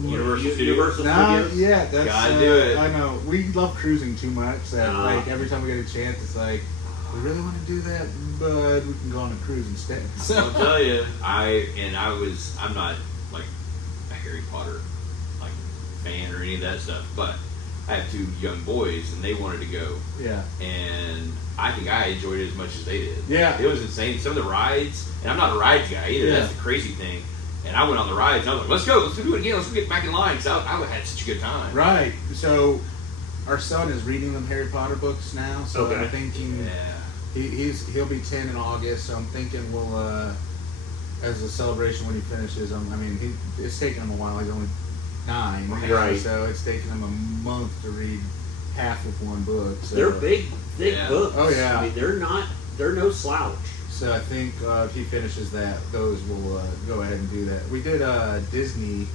Universal Studios? Yeah, that's gotta do it. I know. We love cruising too much that like every time we get a chance, it's like we really want to do that, but we can go on a cruise instead. So I'll tell you, I'm not like a Harry Potter like fan or any of that stuff, but I have 2 young boys and they wanted to go. Yeah. And I think I enjoyed it as much as they did. Yeah. It was insane. Some of the rides, and I'm not a rides guy either. Yeah. That's the crazy thing. And I went on the rides, and I was like, let's go, let's do it again, let's get back in line. So I had such a good time. Right. So our son is reading them Harry Potter books now. So Okay. I'm thinking he'll be 10 in August. So I'm thinking we'll as a celebration when he finishes them. I mean, it's taken him a while. He's only 9. Right. So it's taken him a month to read half of one book. So. They're big books. Oh yeah. I mean, they're no slouch. So I think if he finishes that, those will go ahead and do that. We did Disney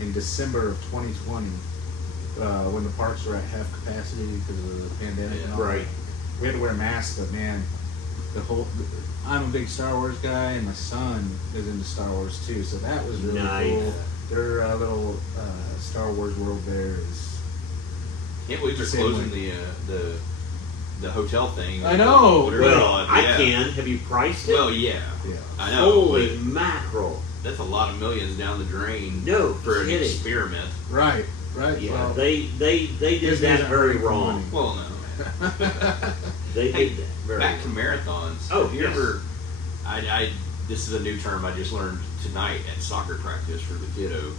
in December of 2020 when the parks were at half capacity because of the pandemic and all Right. that. We had to wear masks, but man, I'm a big Star Wars guy, and my son is into Star Wars too, so that was really cool. Their little Star Wars world there is. Can't believe they're closing the hotel thing. I know. Well, I can. Have you priced it? Well, yeah. Yeah. I know. Holy mackerel! That's a lot of millions down the drain. No, for an kidding. experiment. Right. Yeah, Well, they did that very wrong. Well, no. They Hey, did that very back to wrong. marathons. Oh, have you yes. ever? This is a new term I just learned tonight at soccer practice for the kiddo.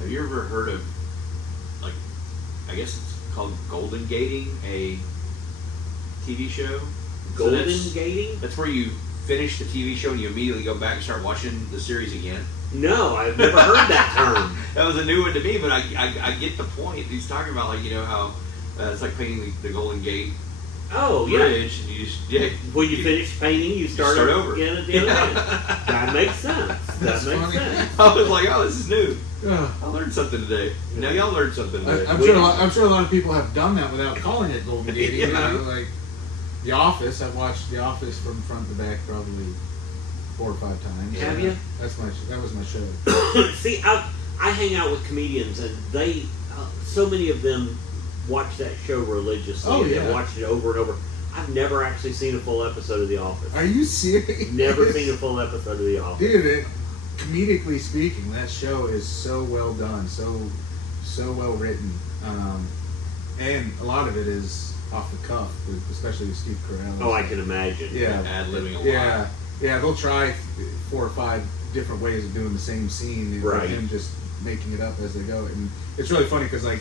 Have you ever heard of, like, I guess it's called Golden Gating, a TV show? Golden So gating? that's where you finish the TV show and you immediately go back and start watching the series again. No, I've never heard that term. That was a new one to me, but I get the point. He's talking about, like, you know, how it's like painting the Golden Gate Oh, yeah. Bridge, and you just When you finish painting, you start over again at the other end. That makes sense. That's That makes funny. sense. I was like, oh, this is new. Ugh. I learned something today. Now y'all learned something today. I'm sure a lot of people have done that without calling it Golden Gate. You know, like The Office. I've watched The Office from front to back probably 4 or 5 times. Have you? That was my show. See, I hang out with comedians, and they so many of them watch that show religiously. Oh, and yeah. they watch it over and over. I've never actually seen a full episode of The Office. Are you serious? Never seen a full episode of The Office. Dude, comedically speaking, that show is so well done, so well written, and a lot of it is off the cuff, especially with Steve Carell. Oh, I can imagine. Yeah, Ad-libbing a lot. Yeah. They'll try 4 or 5 different ways of doing the same scene, Right. and just making it up as they go. And it's really funny because, like,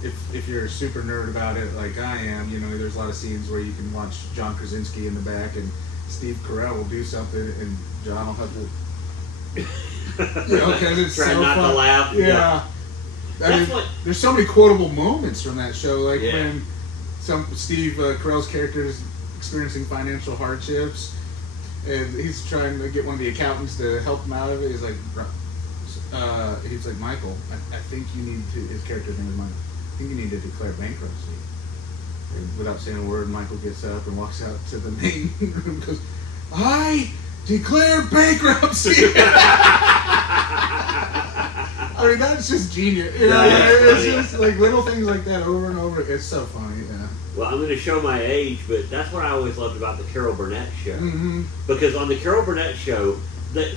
if you're a super nerd about it, like I am, you know, there's a lot of scenes where you can watch John Krasinski in the back, and Steve Carell will do something, and John will have to, you know, because it's Try so not fun. to laugh. Yeah. I That's mean, what- there's so many quotable moments from that show, like Yeah. when Steve Carell's character is experiencing financial hardships, and he's trying to get one of the accountants to help him out of it. He's like, Michael, I think you need to. His character's name is Michael. I think you need to declare bankruptcy. And without saying a word, Michael gets up and walks out to the main room and goes, I declare bankruptcy. I mean, that's just genius. You know, Yeah, it's funny. just like little things like that over and over. It's so funny. Yeah. Well, I'm going to show my age, but that's what I always loved about the Carol Burnett show. Mm-hmm. Because on the Carol Burnett show,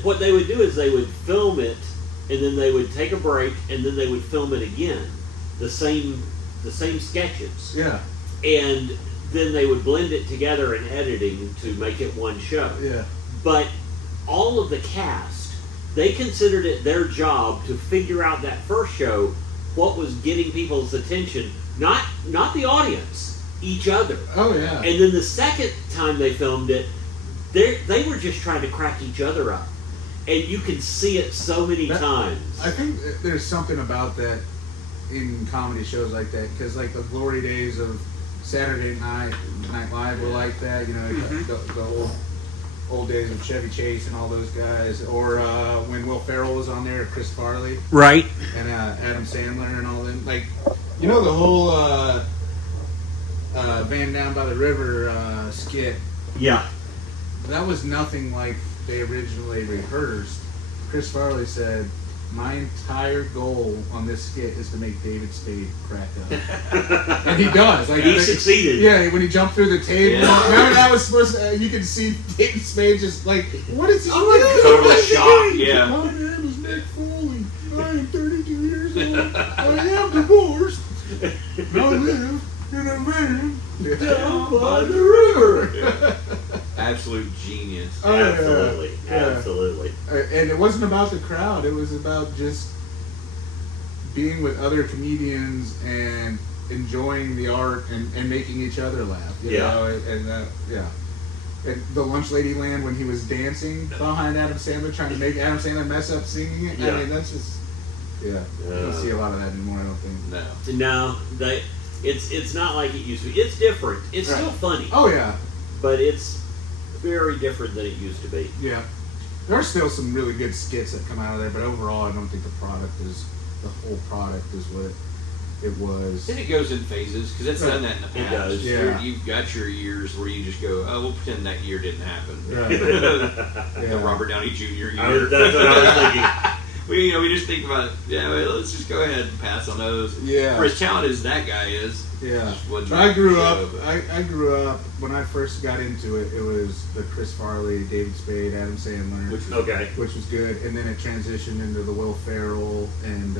what they would do is they would film it, and then they would take a break, and then they would film it again, the same sketches. Yeah. And then they would blend it together in editing to make it one show. Yeah. But all of the cast, they considered it their job to figure out that first show what was getting people's attention, not the audience, each other. Oh yeah. And then the second time they filmed it, they were just trying to crack each other up, and you can see it so many times. I think there's something about that in comedy shows like that, because like the glory days of Saturday Night Live were like that. You know, the old days of Chevy Chase and all those guys, or when Will Ferrell was on there, Chris Farley, Right. and Adam Sandler and all them. Like, you know, the whole Van Down by the River skit. Yeah. That was nothing like they originally rehearsed. Chris Farley said, "My entire goal on this skit is to make David Spade crack up," and he does. Like he succeeded. Yeah, when he jumped through the table. Yeah. That was supposed to, you can see David Spade just like, what is he doing? Totally shocked. Yeah. My name is Nick Foley. I am 32 years old. I am divorced. I live in a van down by the river. Yeah. Absolute genius. Oh, yeah. Absolutely. Yeah. Absolutely. And it wasn't about the crowd. It was about just being with other comedians and enjoying the art and making each other laugh. You know? And the Lunch Lady Land, when he was dancing behind Adam Sandler, trying to make Adam Sandler mess up singing it. Yeah. I mean, that's just, you don't see a lot of that anymore, I don't think. No. No, it's not like it used to be. It's different. It's Right. still funny. Oh, yeah. But it's very different than it used to be. Yeah. There are still some really good skits that come out of there, but overall, I don't think the whole product is what it was. And it goes in phases, because it's done that in the It past. does. Yeah. You've got your years where you just go, oh, we'll pretend that year didn't happen. Right. The Robert Downey Jr. year. That's what I was thinking. We just think about, let's just go ahead and pass on those. Yeah. For as talented as that guy is. Yeah. wasn't I grew the up. show, but- I grew up when I first got into it. It was the Chris Farley, David Spade, Adam Sandler, Okay. which was good, and then it transitioned into the Will Ferrell and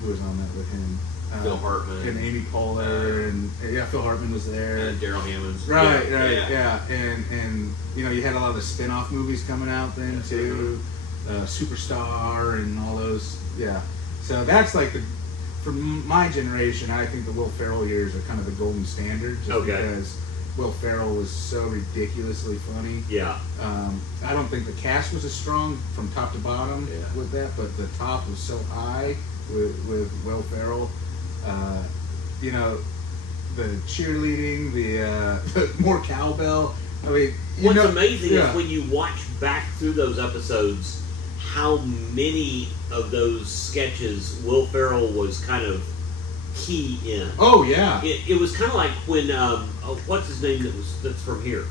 who was on that with him? Phil Hartman. and Amy Poehler, and Phil Hartman was there. And Daryl Hammond's. Right, Yeah. and you had a lot of the spin-off movies coming out then too, Superstar and all those. Yeah, so that's like for my generation, I think the Will Ferrell years are kind of the golden standard, just because Will Ferrell was so ridiculously funny. Yeah. I don't think the cast was as strong from top to bottom with that, but the top was so high with Will Ferrell. The cheerleading, the more cowbell. I mean, what's amazing is when you watch back through those episodes, how many of those sketches Will Ferrell was kind of key in. Oh yeah. It was kind of like when what's his name that's from here?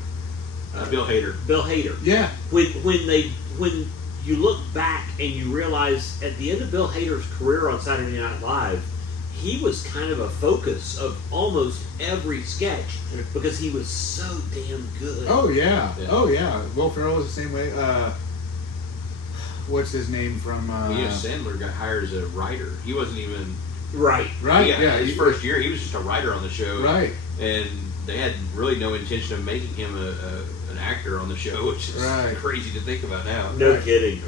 Bill Hader. Bill Hader. Yeah. When you look back and you realize at the end of Bill Hader's career on Saturday Night Live, he was kind of a focus of almost every sketch because he was so damn good. Oh yeah. Oh yeah. Will Ferrell was the same way. What's his name from? Sandler got hired as a writer. He wasn't even right. Yeah. His first year, he was just a writer on the show. Right. And they had really no intention of making him an actor on the show, which is crazy to think about now. No kidding.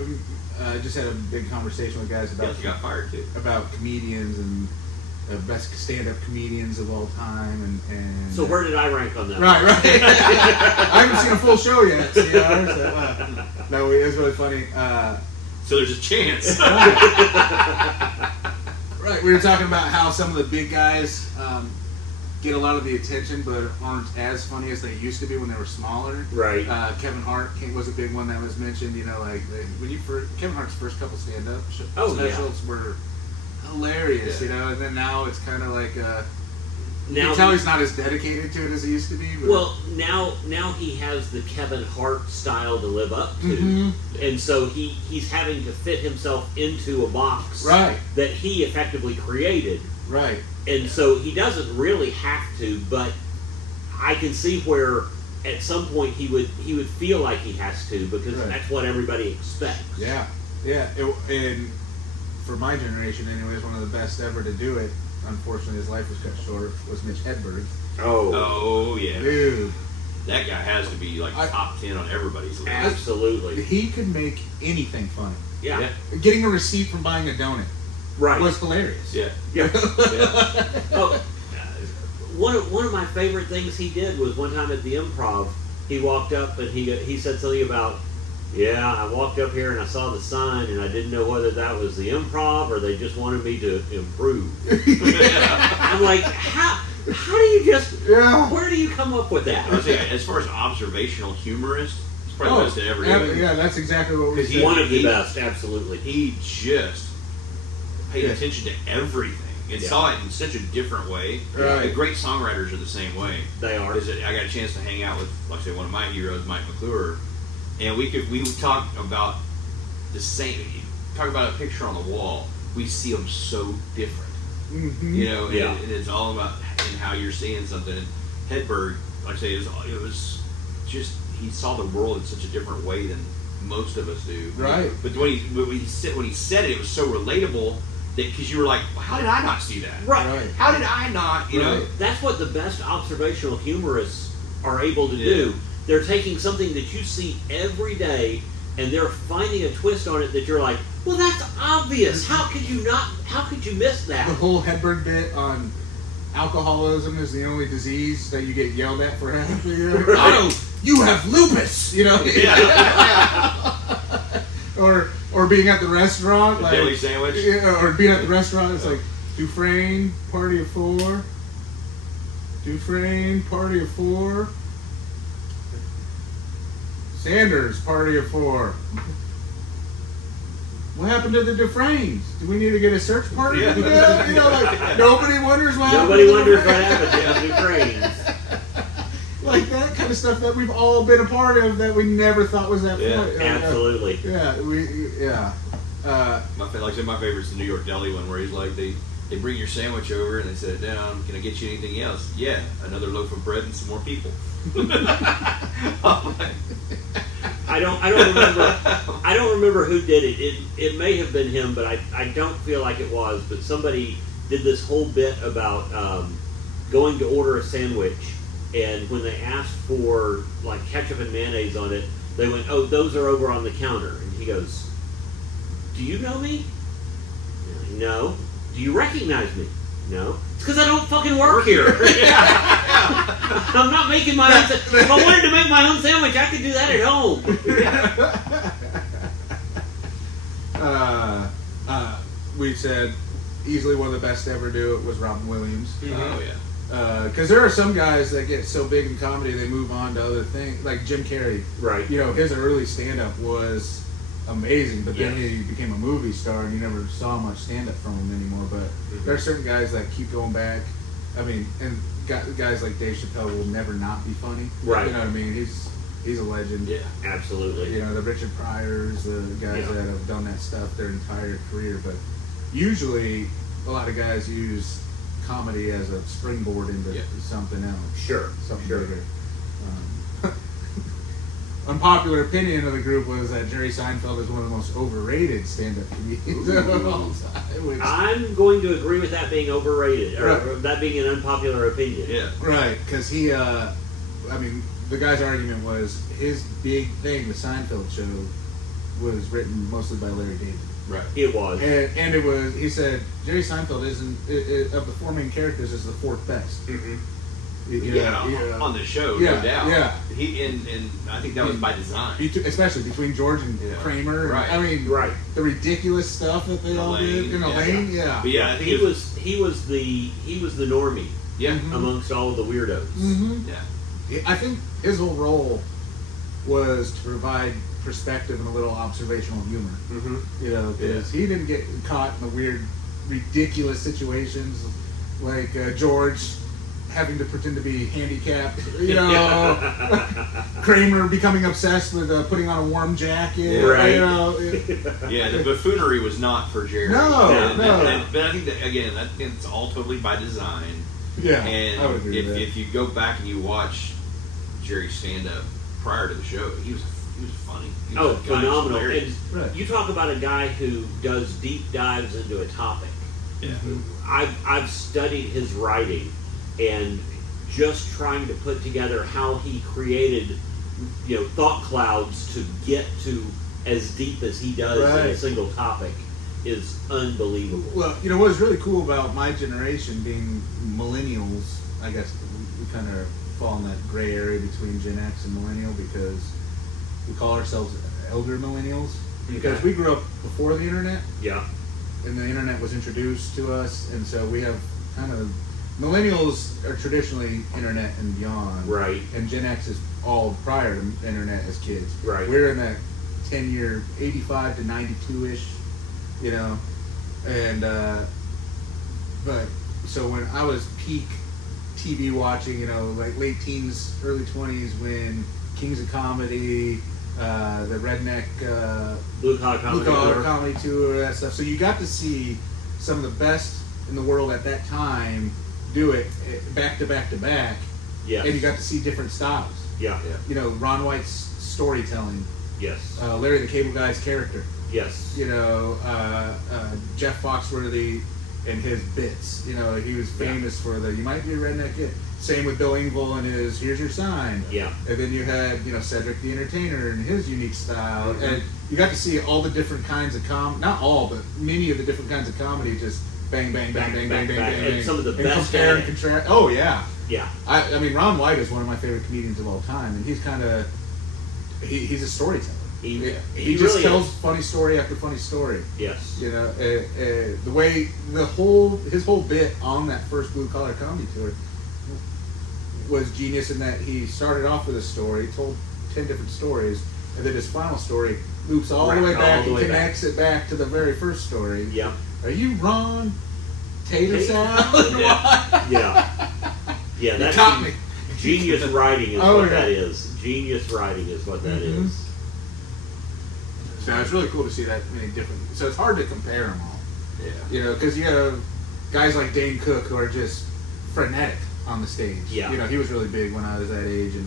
I just had a big conversation with guys about he got fired too. About comedians and best stand-up comedians of all time, and so where did I rank on that? Right. I haven't seen a full show yet. No, it was really funny. So there's a chance. Right, we were talking about how some of the big guys get a lot of the attention, but aren't as funny as they used to be when they were smaller. Right. Kevin Hart was a big one that was mentioned. Kevin Hart's first couple stand-up specials were hilarious, and then now it's kind of like You can tell he's not as dedicated to it as he used to be. But. Well, now he has the Kevin Hart style to live up to, and so he's having to fit himself into a box that he effectively created. Right. And so he doesn't really have to, but I can see where at some point he would feel like he has to because that's what everybody expects. Yeah. And for my generation, anyways, one of the best ever to do it. Unfortunately, his life was cut short. Was Mitch Hedberg. Oh yeah, dude, that guy has to be like top 10 on everybody's list. Absolutely, he could make anything funny. Yeah. Getting a receipt from buying a donut, was hilarious. Yeah. Oh, one of my favorite things he did was one time at the Improv. He walked up and he said something about. Yeah, I walked up here and I saw the sign and I didn't know whether that was the Improv or they just wanted me to improve. I'm like, how do you just? Yeah. Where do you come up with that? I was saying, as far as observational humorist, it's probably the best to ever do. Yeah, that's exactly what we said. One of the best, absolutely. He just paid attention to everything and saw it in such a different way. Right. The great songwriters are the same way. They are. I got a chance to hang out with, like I say, one of my heroes, Mike McClure. And we would talk about the same. Talk about a picture on the wall. We see them so different, you know. And it's all about how you're seeing something. And Hedberg, like I say, it was just he saw the world in such a different way than most of us do. Right. But when he said it, it was so relatable that because you were like, well, how did I not see that? Right. How did I not? You know. That's what the best observational humorists are able to do. They're taking something that you see every day and they're finding a twist on it that you're like, well, that's obvious. How could you miss that? The whole Hedberg bit on alcoholism is the only disease that you get yelled at for having. Oh, you have lupus, you know? or being at the restaurant. Like, daily sandwich? Or being at the restaurant, it's like, Dufresne, party of 4. Dufresne, party of 4. Sanders, party of 4. What happened to the Dufresnes? Do we need to get a search party? Yeah. You know, like nobody wonders what happened. Nobody wonders what happened to the Dufresnes. Like that kind of stuff that we've all been a part of that we never thought was that funny. Absolutely. Like I said, my favorite's the New York Deli one where he's like, they bring your sandwich over and they sit down. Can I get you anything else? Yeah, another loaf of bread and some more people. I don't remember who did it. It may have been him, but I don't feel like it was. But somebody did this whole bit about going to order a sandwich, and when they asked for like ketchup and mayonnaise on it, they went, "Oh, those are over on the counter." And he goes, "Do you know me?" No. Do you recognize me? No. It's because I don't fucking work here. I'm not making my own sandwich. If I wanted to make my own sandwich, I could do that at home. We said easily one of the best to ever do it was Robin Williams. Mm-hmm. Oh, yeah. Because there are some guys that get so big in comedy they move on to other things. Like Jim Carrey. Right. You know, his early stand-up was amazing, but then he became a movie star and you never saw much stand-up from him anymore. But there are certain guys that keep going back. I mean, and guys like Dave Chappelle will never not be funny. Right. You know what I mean? He's a legend. Yeah, absolutely. You know, the Richard Pryors, the guys that have done that stuff their entire career. But usually, a lot of guys use comedy as a springboard into something else. Sure. Something bigger. Unpopular opinion of the group was that Jerry Seinfeld is one of the most overrated stand-up comedians of all time. I'm going to agree with that being overrated, or that being an unpopular opinion. Yeah. Right, because he, I mean, the guy's argument was his big thing, the Seinfeld show, was written mostly by Larry David. Right. It was. And it was, he said, Jerry Seinfeld of the 4 main characters, is the 4th best. Mm-hmm. On the show, no doubt. Yeah. He and I think that was by design. Especially between George and Kramer. Right. I mean, the ridiculous stuff that they all did in Elaine. Yeah. But I think he was the normie. Yeah. Amongst all of the weirdos. Mm-hmm. Yeah. I think his whole role was to provide perspective and a little observational humor. Mm-hmm. You know, because he didn't get caught in the weird, ridiculous situations like George having to pretend to be handicapped, you know, Kramer becoming obsessed with putting on a warm jacket, right? You know, yeah, the buffoonery was not for Jerry. No. But I think that again, it's all totally by design. Yeah, and I would agree with that. if you go back and you watch Jerry's stand up prior to the show, he was funny. He was phenomenal! And right. you talk about a guy who does deep dives into a topic. Yeah. I've studied his writing and just trying to put together how he created, thought clouds to get to as deep as he does in a single topic is unbelievable. Well, what was really cool about my generation being millennials, I guess we kind of fall in that gray area between Gen X and millennial because we call ourselves elder millennials because we grew up before the internet. Yeah. And the internet was introduced to us, and so we have kind of millennials are traditionally internet and beyond, right? And Gen X is all prior to internet as kids, right? We're in that 10-year, 85 to 92-ish, and but so when I was peak TV watching, like late teens, early 20s, when Kings of Comedy. The redneck blue collar comedy tour, that stuff. So you got to see some of the best in the world at that time do it back to back to back. Yes. And you got to see different styles. Yeah. Ron White's storytelling. Yes. Larry the Cable Guy's character. Yes. Jeff Foxworthy and his bits. He was famous for you might be a redneck kid. Same with Bill Engvall and his Here's Your Sign. Yeah. And then you had, Cedric the Entertainer and his unique style. Mm-hmm. And you got to see all the different kinds of not all, but many of the different kinds of comedy just bang, bang, bang, bang, bang, bang, bang. And some of the best. Compare and contrast. Oh, yeah. Yeah. I mean, Ron White is one of my favorite comedians of all time. And he's kind of, he's a storyteller. He just really tells funny story after funny story. Yes. The way, his whole bit on that first Blue Collar Comedy Tour was genius in that he started off with a story, told 10 different stories, and then his final story loops all the way back and connects it back to the very first story. Yeah. Are you Ron Tater Salad? Yeah. Yeah, that's me. Genius writing is what that is. Genius writing is what that is. So it's really cool to see that many different. So it's hard to compare them all. Yeah. Because you have guys like Dane Cook who are just frenetic on the stage. Yeah. He was really big when I was that age, and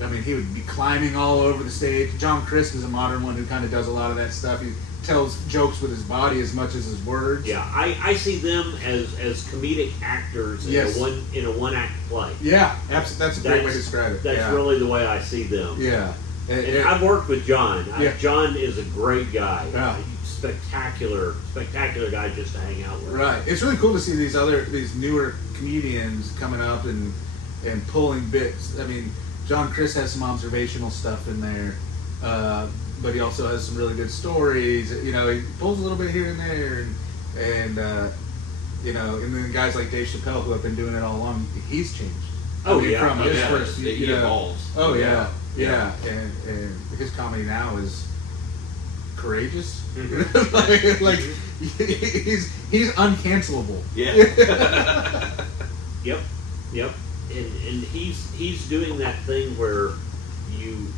I mean, he would be climbing all over the stage. John Crist is a modern one who kind of does a lot of that stuff. He tells jokes with his body as much as his words. Yeah, I see them as comedic actors in a one act play. Yeah, absolutely. That's a great way to describe it. That's really the way I see them. Yeah. And I've worked with John. John is a great guy. Yeah. Spectacular guy just to hang out with. Right. It's really cool to see these newer comedians coming up and pulling bits. I mean, John Crist has some observational stuff in there, but he also has some really good stories. He pulls a little bit here and there, and then guys like Dave Chappelle, who have been doing it all along, he's changed. From his first, he evolves. Oh yeah. And his comedy now is courageous. Mm-hmm. like he's uncancelable. Yeah. Yep. And he's doing that thing where you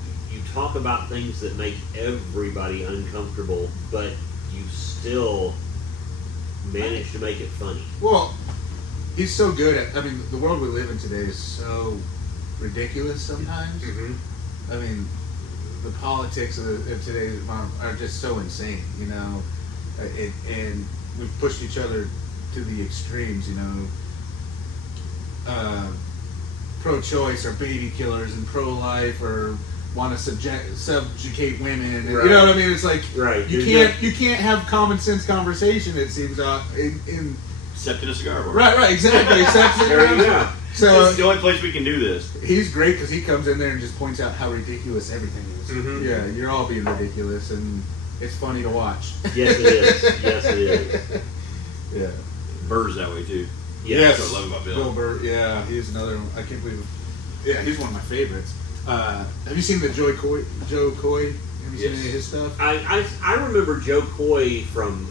talk about things that make everybody uncomfortable, but you still manage to make it funny. Well, he's so good at. I mean, the world we live in today is so ridiculous sometimes. Mm-hmm. I mean, the politics of today's are just so insane, and we've pushed each other to the extremes, pro-choice or baby killers and pro-life or want to subjugate women. Right. You know what I mean? It's like you can't have common sense conversation. It seems in except in a cigar bar. Right, exactly. Except so this is the only place we can do this. He's great because he comes in there and just points out how ridiculous everything is. Mm-hmm. Yeah, you're all being ridiculous, and it's funny to watch. Yes, it is. Yes, it is. Yeah. Burr's that way too. Yes. That's what I love about Bill. Bill Burr, yeah, he's another one. I can't believe it. Yeah, he's one of my favorites. Have you seen the Joe Coy? Have you seen any of his stuff? I remember Joe Coy from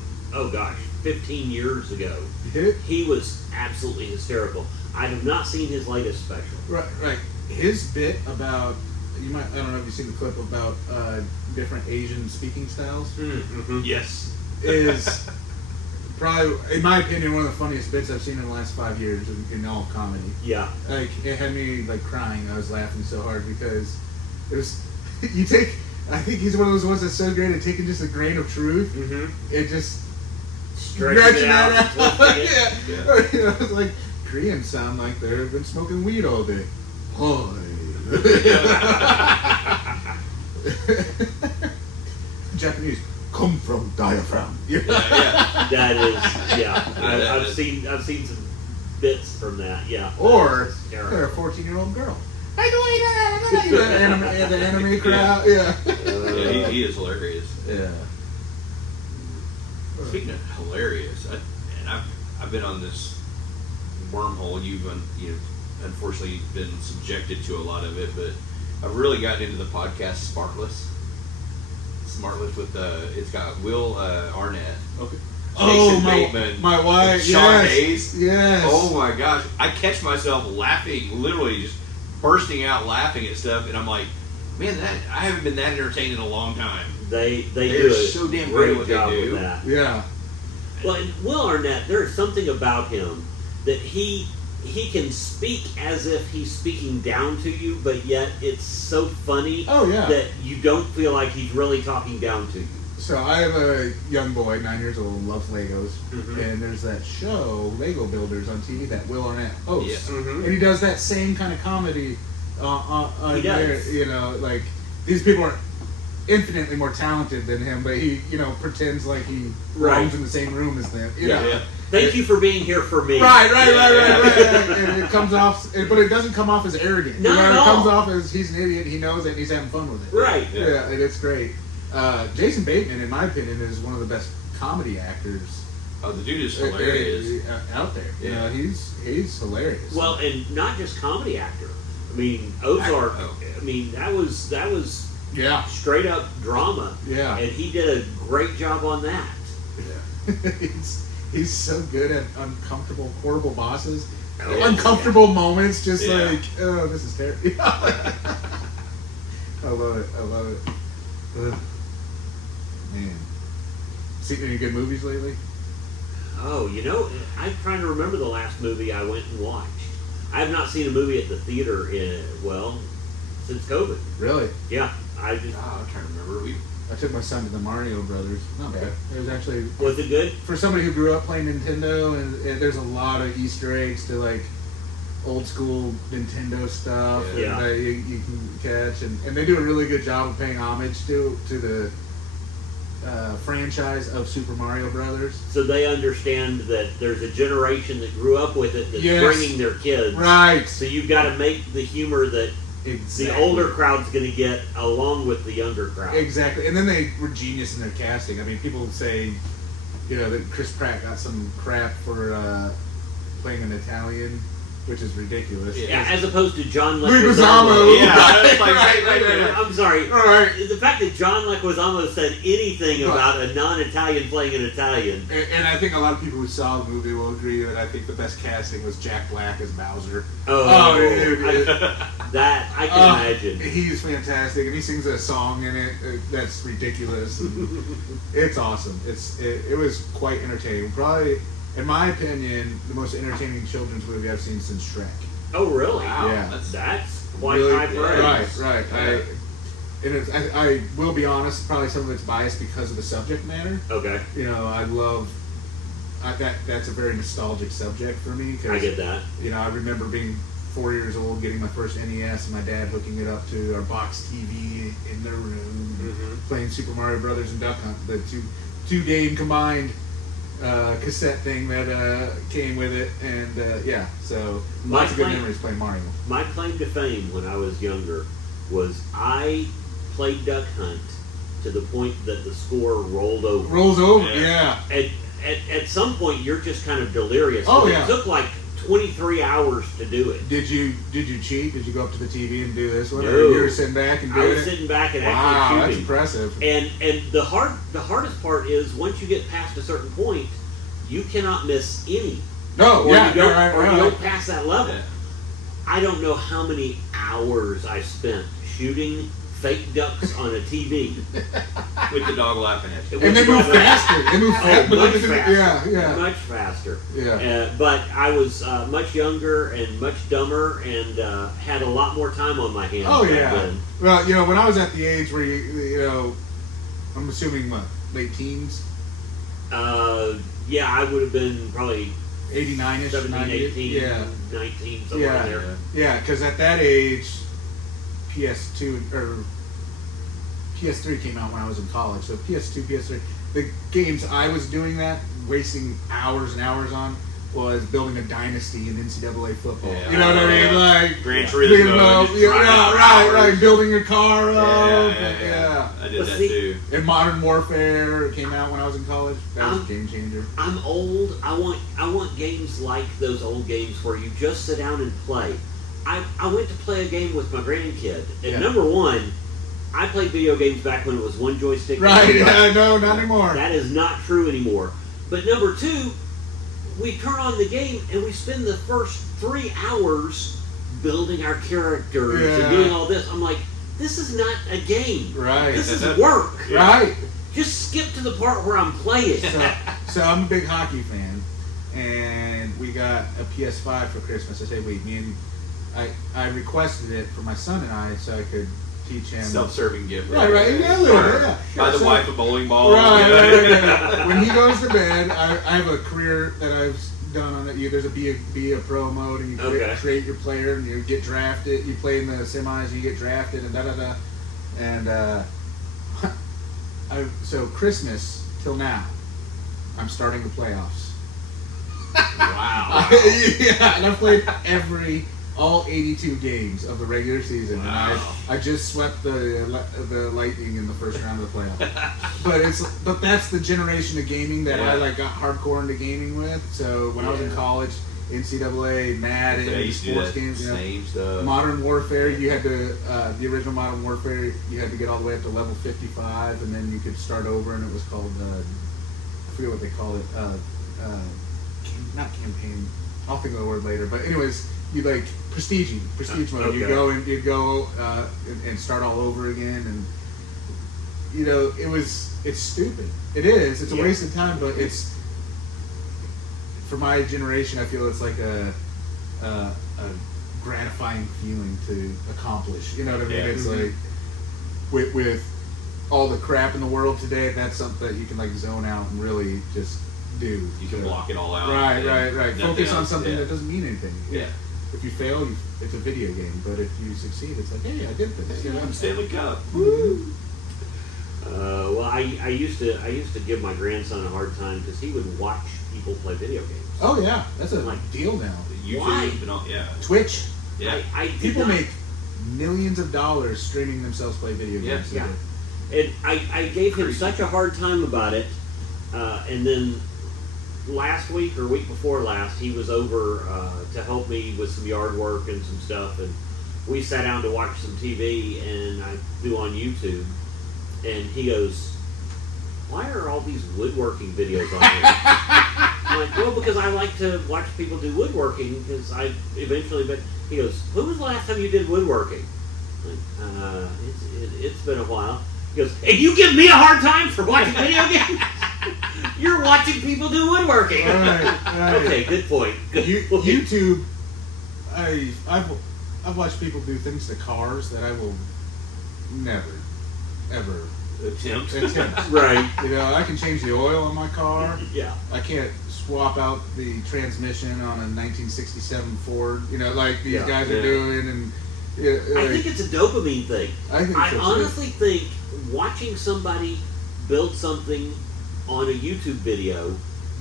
15 years ago. You hit it? He was absolutely hysterical. I have not seen his latest special. Right. His bit about I don't know if you've seen the clip about different Asian speaking styles. Mm-hmm. Yes. Is probably, in my opinion, one of the funniest bits I've seen in the last 5 years in all comedy. Yeah. Like, it had me like crying. I was laughing so hard because it was. I think he's one of those ones that's so great at taking just a grain of truth. Mm-hmm. It just stretching it out. Yeah. You know, it's like Koreans sound like they've been smoking weed all day. Holy. Japanese come from diaphragm. That is, I've seen some bits from that. Yeah. Or they're a 14-year-old girl. The anime crowd. Yeah, he is hilarious. Yeah. Speaking of hilarious, I've been on this wormhole. You've unfortunately been subjected to a lot of it, but I've really gotten into the podcast Smartless with it's got Will Arnett, okay, Jason Bateman, my wife, Sean Hayes. Yes. Oh my gosh, I catch myself laughing, literally just bursting out laughing at stuff, and I'm like, man, I haven't been that entertained in a long time. They're do so damn great at what they do. With that. Yeah. Well, and Will Arnett, there's something about him that he can speak as if he's speaking down to you, but yet it's so funny that you don't feel like he's really talking down to you. So I have a young boy, 9 years old, loves Legos, and there's that show, Lego Builders, on TV that Will Arnett hosts, and he does that same kind of comedy. He does. Where, you know, like these people are infinitely more talented than him, but he, pretends like he roams in the same room as them. You know? Thank you for being here for me. Right. And it comes off, but it doesn't come off as arrogant. Not at all. It comes off as he's an idiot. He knows it. And he's having fun with it. Right. Yeah, and it's great. Jason Bateman, in my opinion, is one of the best comedy actors. Oh, the dude is hilarious out there. Yeah, he's hilarious. Well, and not just comedy actor. I mean, Ozark. I mean, that was straight up drama. Yeah, and he did a great job on that. Yeah, he's so good at uncomfortable, horrible bosses, uncomfortable moments. Just like, oh, this is terrible. I love it. Ugh. Man, seen any good movies lately? Oh, I'm trying to remember the last movie I went and watched. I have not seen a movie at the theater since COVID. Really? Yeah, I'm trying to remember. I took my son to the Mario Brothers. Not bad. It was actually. Was it good? For somebody who grew up playing Nintendo, and there's a lot of Easter eggs to like old school Nintendo stuff that you can catch, and they do a really good job of paying homage to the franchise of Super Mario Brothers. So they understand that there's a generation that grew up with it that's bringing their kids. Right. So you've got to make the humor that the older crowd's going to get along with the younger crowd. Exactly. And then they were genius in their casting. I mean, people say, that Chris Pratt got some crap for playing an Italian, which is ridiculous. Yeah, as opposed to John Leguizamo. Yeah, right. I'm sorry. All right. The fact that John Leguizamo said anything about a non-Italian playing an Italian. And I think a lot of people who saw the movie will agree that I think the best casting was Jack Black as Bowser. That I can imagine. He's fantastic, and he sings a song in it that's ridiculous. It's awesome. It was quite entertaining. Probably, in my opinion, the most entertaining children's movie I've seen since Shrek. Oh, really? Wow. Yeah. That's quite really, high praise. Right. I will be honest, probably some of it's biased because of the subject matter. Okay. I love that's a very nostalgic subject for me. I get that. I remember being 4 years old, getting my first NES, and my dad hooking it up to our box TV in their room, playing Super Mario Brothers and Duck Hunt, the two game combined cassette thing that came with it, and so lots of good memories playing Mario. My claim to fame when I was younger was I played Duck Hunt to the point that the score rolled over. Rolls over, yeah. At some point, you're just kind of delirious. Oh, yeah. It took like 23 hours to do it. Did you cheat? Did you go up to the TV and do this one? No. Or you were sitting back and doing it? I was sitting back and actually shooting. Wow, that's impressive. And the hardest part is once you get past a certain point, you cannot miss any No, or yeah, you don't, right, or right. you don't pass that level. Yeah. I don't know how many hours I spent shooting fake ducks on a TV. With the dog laughing at you. And they move faster. They move faster. Much faster. Yeah. Much faster. Yeah. But I was much younger and much dumber and had a lot more time on my hands. Oh, back yeah. then. Well, when I was at the age where I'm assuming what, late teens? Yeah, I would have been probably 89-ish, 17, 90, 18, yeah. 19, somewhere in there. Yeah, because at that age, PS2 or PS3 came out when I was in college. So PS2, PS3, the games I was doing that, wasting hours and hours on, was building a dynasty in NCAA football. Yeah. You know what I mean? Like Gran Turismo. right. Building a car up. Yeah. I did But that see, too. And Modern Warfare came out when I was in college. That was a game changer. I'm old. I want games like those old games where you just sit down and play. I went to play a game with my grandkid, and number one, I played video games back when it was one joystick. Right, no, not anymore. That is not true anymore. But number two, we turn on the game and we spend the first 3 hours building our characters and doing all this. I'm like, this is not a game. Right. This is work. Right. Just skip to the part where I'm playing. So I'm a big hockey fan, and we got a PS5 for Christmas. I said, wait, I requested it for my son and I so I could teach him. Self-serving gift. Right. Yeah, a little bit, yeah. Buy the wife a bowling ball. Right. When he goes to bed, I have a career that I've done on it. There's a be a pro mode, and you create your player, and you get drafted. You play in the semis, and you get drafted, and da. And so Christmas till now, I'm starting the playoffs. Wow. Yeah, and I've played all 82 games of the regular season, and I just swept the Lightning in the first round of the playoffs. But that's the generation of gaming that I got hardcore into gaming with. So when I was in college, NCAA, Madden, sports games, same stuff. Modern Warfare, you had to the original Modern Warfare, you had to get all the way up to level 55, and then you could start over, and it was called I forget what they call it, not campaign. I'll think of the word later. But anyways, you prestige mode. Okay. You'd go and start all over again, and it's stupid. It is. It's a waste of time, but it's for my generation. I feel it's like a gratifying feeling to accomplish. You know what I mean? Yeah. It's like with all the crap in the world today, that's something that you can zone out and really just do. You can block it all out. Right. Focus on something that doesn't mean anything. Yeah. If you fail, it's a video game. But if you succeed, it's like, hey, I did this. I'm Stanley Cup. Woo! Well, I used to give my grandson a hard time because he would watch people play video games. Oh yeah, that's a deal now. YouTube. Why? And all, Twitch. Yeah. People make millions of dollars streaming themselves play video games. Yeah. And I gave him such a hard time about it, and then last week or week before last, he was over to help me with some yard work and some stuff, and we sat down to watch some TV, and I threw on YouTube, and he goes, "Why are all these woodworking videos on here?" I'm like, "Well, because I like to watch people do woodworking, because but he goes, "When was the last time you did woodworking?" I'm like, it's been a while. He goes, "And you give me a hard time for watching video games? You're watching people do woodworking." Right. Okay, good point. YouTube. I've watched people do things to cars that I will never, ever attempt. Right. I can change the oil on my car. Yeah. I can't swap out the transmission on a 1967 Ford. These guys are doing, and I think it's a dopamine thing. I honestly think watching somebody build something on a YouTube video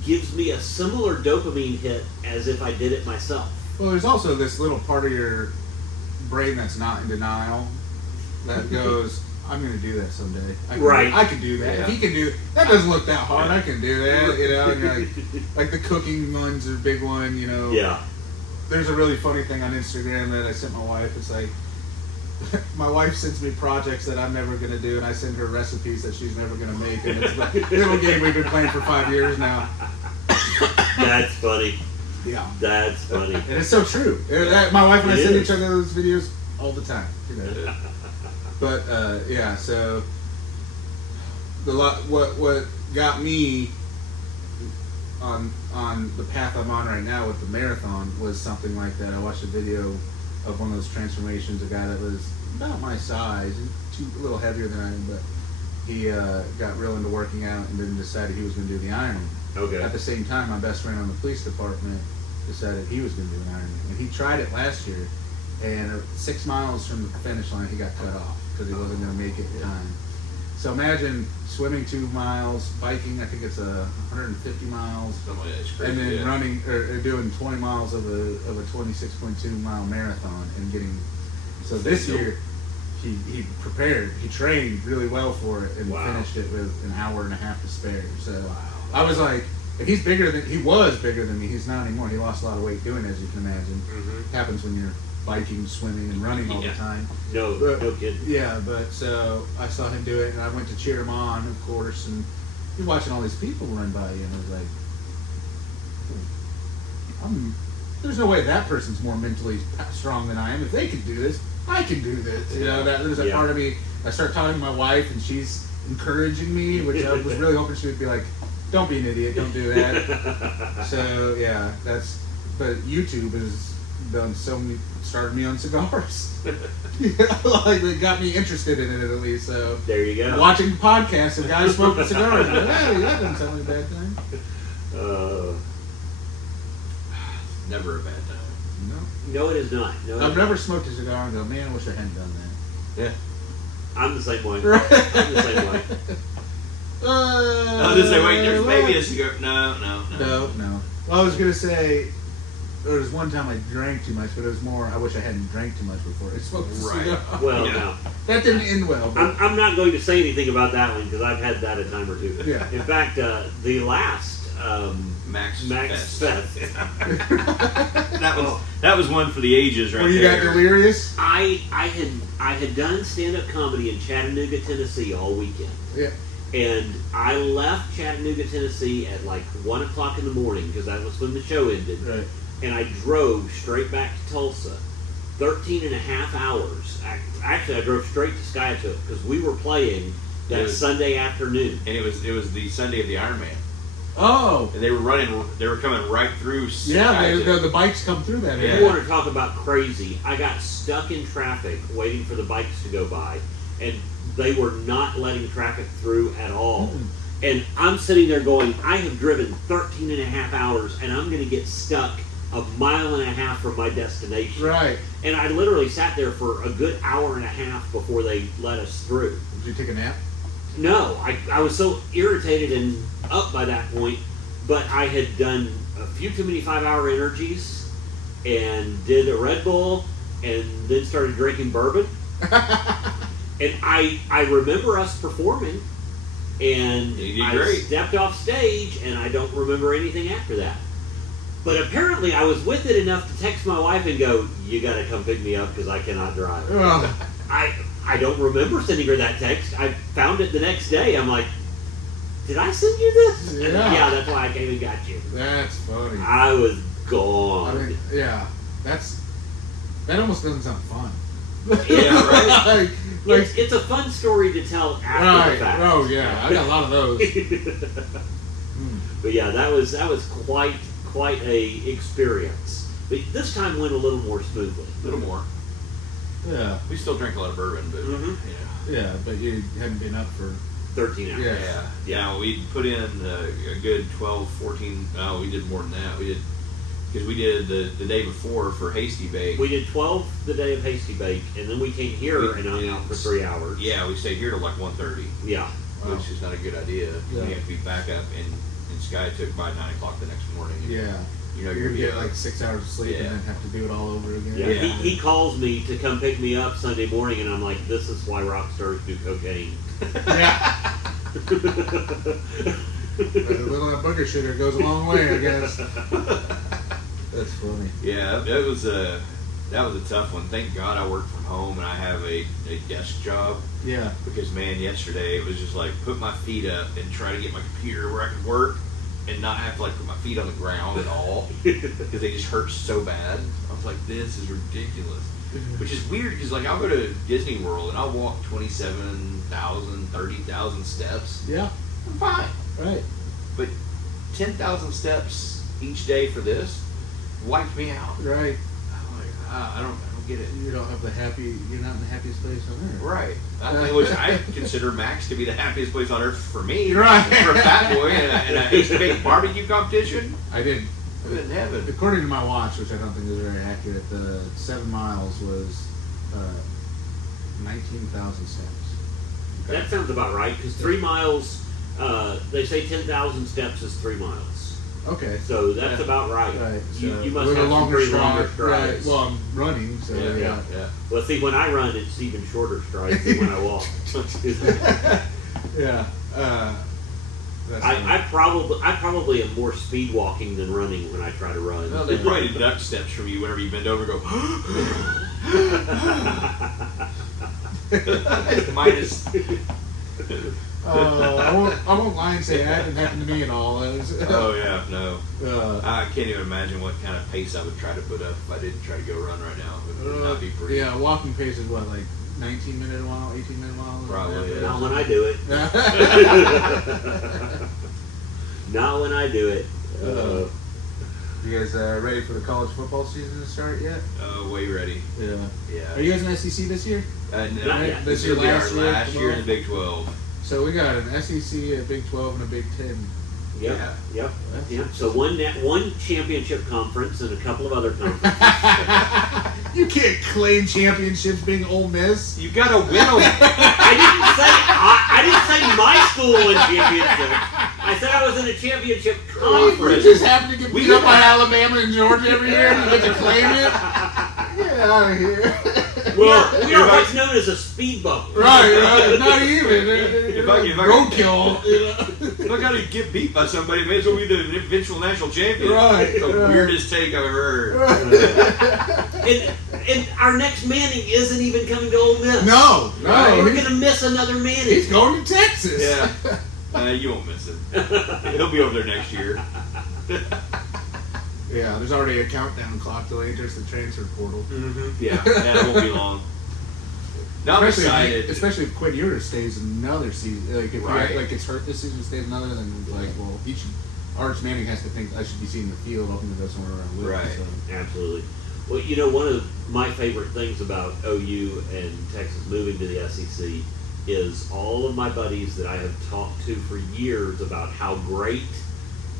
gives me a similar dopamine hit as if I did it myself. Well, there's also this little part of your brain that's not in denial that goes, I'm going to do that someday. I can do that. Yeah. If he can do that, doesn't look that hard. I can do that. And you're like the cooking one's a big one. Yeah. There's a really funny thing on Instagram that I sent my wife. It's like, my wife sends me projects that I'm never going to do, and I send her recipes that she's never going to make. And it's a little game we've been playing for 5 years now. That's funny. Yeah. That's funny. And it's so true. My wife and I It send is. each other those videos all the time. But yeah, so what got me on the path I'm on right now with the marathon was something like that. I watched a video of one of those transformations, a guy that was about my size, a little heavier than I am, but he got real into working out and then decided he was going to do the Ironman. Okay. At the same time, my best friend on the police department decided he was going to do an Ironman. And he tried it last year, and 6 miles from the finish line, he got cut off because he wasn't going to make it in time. So imagine swimming 2 miles, biking, I think it's 150 miles, Crazy, and then running or doing 20 miles of a 26.2 mile marathon and getting. So this year, he prepared, he trained really well for it and finished it with an hour and a half to spare. So I was like, if he was bigger than me, he's not anymore. He lost a lot of weight doing it, as you can imagine. Mm-hmm. Happens when you're biking, swimming, and running all the time. No kidding. Yeah, but so I saw him do it, and I went to cheer him on, of course, and you're watching all these people run by you, and I was like, there's no way that person's more mentally strong than I am. If they can do this, I can do this. You know, there's a part of me. I start talking to my wife, and she's encouraging me, which I was really hoping she would be like, "Don't be an idiot. Don't do that." So yeah, but YouTube has done started me on cigars. Like it got me interested in it at least. So there you go. Watching podcasts of guys smoking cigars. Like, hey, that doesn't sound like a bad thing. Never a bad time. No, it is not. I've never smoked a cigar and go, man, I wish I hadn't done that. Yeah. I'm the same way. Right. I'm the same way. I was just say, wait, there's maybe a cigar. No. Well, I was gonna say there was one time I drank too much, but it was more I wish I hadn't drank too much before I smoked a cigar. Well, no. That didn't end well. But I'm not going to say anything about that one because I've had that a time or two. Yeah. In fact, the last Max Fest. that was one for the ages, right? Where you there. got delirious? I had done stand-up comedy in Chattanooga, Tennessee all weekend. Yeah. And I left Chattanooga, Tennessee at like 1 o'clock in the morning because that was when the show ended. Right. And I drove straight back to Tulsa, 13 and a half hours. Actually, I drove straight to Skytook because we were playing that Sunday afternoon. And it was the Sunday of the Ironman. Oh. And they were coming right through. Yeah, the bikes come through that area. You want to talk about crazy. I got stuck in traffic waiting for the bikes to go by, and they were not letting traffic through at all. Mm-hmm. And I'm sitting there going, I have driven 13 and a half hours, and I'm going to get stuck a mile and a half from my destination. Right. And I literally sat there for a good hour and a half before they let us through. Did you take a nap? No, I was so irritated and up by that point, but I had done a few too many 5-hour energies and did a Red Bull and then started drinking bourbon. And I remember us performing, and I stepped off stage, and I don't remember anything after that. But apparently I was with it enough to text my wife and go, you got to come pick me up because I cannot drive. I don't remember sending her that text. I found it the next day. I'm like, did I send you this? Yeah. And yeah, that's why I came and got you. That's funny. I was gone. I mean, yeah, that almost doesn't sound fun. Yeah, right. It's a fun story to tell after the fact. Oh yeah, I got a lot of those. But yeah, that was quite a experience. But this time went a little more smoothly. A little more. Yeah. We still drink a lot of bourbon, but Yeah, but you hadn't been up for 13 hours. Yeah. We put in a good 12, 14. No, we did more than that. We did the day before for Hasty Bake. We did 12 the day of Hasty Bake, and then we came here and hung out for 3 hours. Yeah, we stayed here till like 1:30. Yeah. Wow. Which is not a good idea. Yeah. We have to be back up in Skytook by 9 o'clock the next morning. Yeah. You know, you're going to get like 6 hours of sleep and then have to do it all over again. Yeah. He calls me to come pick me up Sunday morning, and I'm like, this is why rock stars do cocaine. Yeah. A little booger sugar goes a long way, I guess. That's funny. Yeah, that was a tough one. Thank God I work from home and I have a desk job. Yeah. Because man, yesterday it was just like put my feet up and try to get my computer where I could work. and not have to like put my feet on the ground at all because they just hurt so bad. I was like, this is ridiculous. Which is weird because like I'll go to Disney World and I'll walk 27,000, 30,000 steps. Yeah. I'm fine. Right. But 10,000 steps each day for this wiped me out. Right. I'm like, I don't get it. You're not in the happiest place on earth. Right. Which I consider Max to be the happiest place on earth for me. Right. For a fat boy in a H-Bake barbecue competition. I did. I'm in heaven. According to my watch, which I don't think is very accurate, the 7 miles was 19,000 steps. That sounds about right, because 3 miles, they say 10,000 steps is 3 miles. Okay. So that's about right. Right. You So must with have a some pretty longer Right. strides. Well, I'm running, so yeah. Well, see, when I run, it's even shorter strides than when I walk. Yeah. I probably am more speed walking than running when I try to run. Well, they probably deduct steps from you whenever you bend over and go, minus. I won't lie and say that didn't happen to me at all. Oh, yeah, no. I can't even imagine what kind of pace I would try to put up if I didn't try to go run right now. It would not be pretty. Yeah, walking pace is what, like 19-minute a mile, 18-minute mile? Probably, yeah. Not when I do it. Not when I do it. You guys ready for the college football season to start yet? Way ready. Yeah. Yeah. Are you guys in SEC this year? No, Not yet. this will be our last year in the Big 12. So we got an SEC, a Big 12, and a Big 10. Yep. Yeah. Yep. Yep. So one championship conference and a couple of other conferences. You can't claim championships being Ole Miss. You got to win them. I didn't say my school won championship. I said I was in a championship You conference. just happen to get beat up by Alabama and Georgia every year and you get to claim it? Get out of here. We are what's known as a speed bump. Right. Not even. If I roadkill. If I got to get beat by somebody, may as well be the eventual national champion. Right. It's the weirdest take I've ever heard. And our next Manning isn't even coming to Ole Miss. No. We're going to miss another Manning. He's going to Texas. Yeah. You won't miss it. He'll be over there next year. Yeah, there's already a countdown clock till he enters the transfer portal. Mm-hmm. Yeah, it won't be long. Now I'm excited. Especially if Quinn Ewers stays another season. Like, if he gets hurt this season, stays another, then Arch Manning has to think I should be seeing the field, hoping to go somewhere around with. Right. So. Absolutely. Well, one of my favorite things about OU and Texas moving to the SEC is all of my buddies that I have talked to for years about how great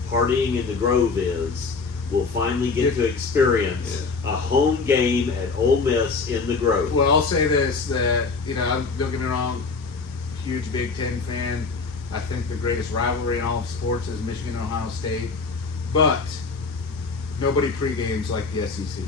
partying in the Grove is will finally get to experience a home game at Ole Miss in the Grove. Well, I'll say this, that, don't get me wrong, huge Big Ten fan. I think the greatest rivalry in all of sports is Michigan and Ohio State. But nobody pre-games like the SEC.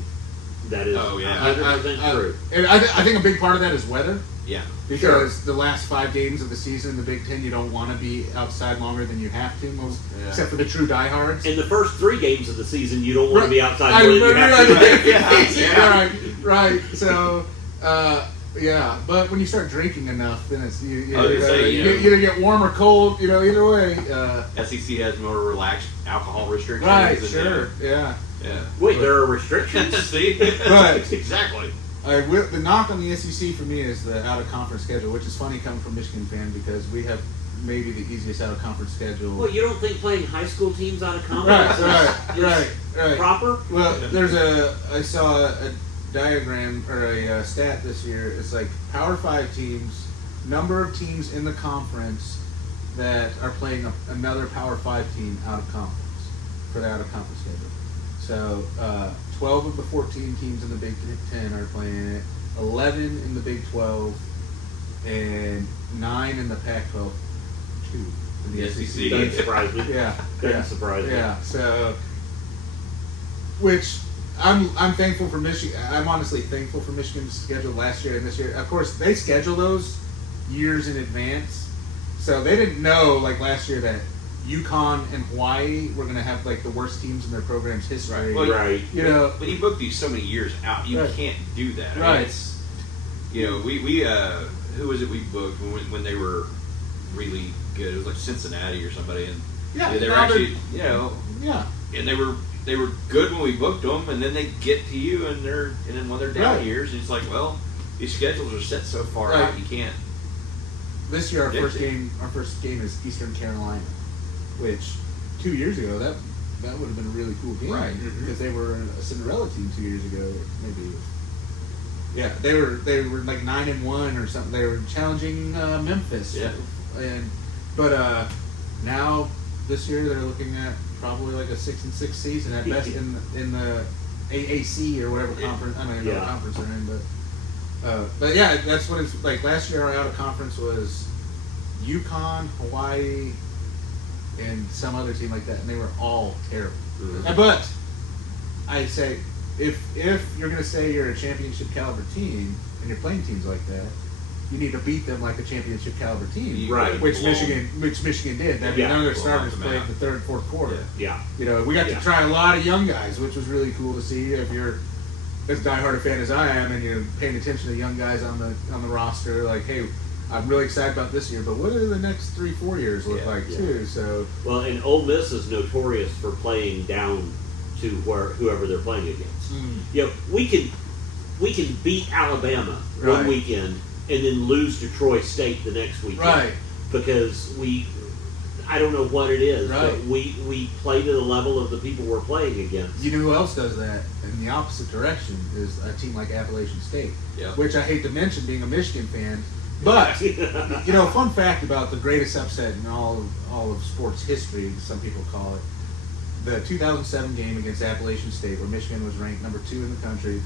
That is 100% true. And I think a big part of that is weather. Yeah. Because the last 5 games of the season in the Big Ten, you don't want to be outside longer than you have to, except for the true diehards. In the first 3 games of the season, you don't want to be outside more than you have to. Right. So, but when you start drinking enough, then it's you either get warm or cold. Either way. SEC has more relaxed alcohol restrictions. Right. Sure. Yeah. Wait, there are restrictions. See. Right. Exactly. The knock on the SEC for me is the out-of-conference schedule, which is funny coming from a Michigan fan because we have maybe the easiest out-of-conference schedule. Well, you don't think playing high school teams out of conference right. proper? Well, I saw a diagram or a stat this year. It's like Power 5 teams, number of teams in the conference that are playing another Power 5 team out of conference for the out-of-conference schedule. So, 12 of the 14 teams in the Big Ten are playing it, 11 in the Big 12, and 9 in the Pac-12, 2 in the SEC. Doesn't surprise me. Doesn't surprise me. Yeah, so, which I'm thankful for Michigan. I'm honestly thankful for Michigan's schedule last year and this year. Of course, they schedule those years in advance, so they didn't know, like last year, that UConn and Hawaii were going to have like the worst teams in their program's history. Right. When you book these so many years out, you can't do that. Right. It's, we who was it we booked when they were really good? It was like Cincinnati or somebody, and Yeah, they were actually, yeah, and they were good when we booked them, and then they get to you, and then when they're down years, it's like, well, these schedules are set so far out, you can't. This year, our first game is Eastern Carolina, which 2 years ago that would have been a really cool game, right? Because they were a Cinderella team 2 years ago, maybe. Yeah, they were like 9-1 or something. They were challenging Memphis. Yeah. But now this year they're looking at probably like a 6-6 season at best in the AAC or whatever conference. I don't even know what conference they're in, but yeah, that's what it's like. Last year our out of conference was UConn, Hawaii, and some other team like that, and they were all terrible. Mm-hmm. But I say, if you're going to say you're a championship caliber team and you're playing teams like that, you need to beat them like a championship caliber team, right? Which Michigan did. None of their starters played the third, fourth quarter. Yeah. We got to try a lot of young guys, which was really cool to see. If you're as diehard a fan as I am, and you're paying attention to young guys on the roster, like, hey, I'm really excited about this year, but what do the next 3-4 years look like too? So and Ole Miss is notorious for playing down to whoever they're playing against. We can beat Alabama one weekend and then lose to Troy State the next weekend, right? Because I don't know what it is, but we play to the level of the people we're playing against. You know who else does that in the opposite direction is a team like Appalachian State, which I hate to mention being a Michigan fan. But fun fact about the greatest upset in all of sports history, some people call it, the 2007 game against Appalachian State, where Michigan was ranked number 2 in the country.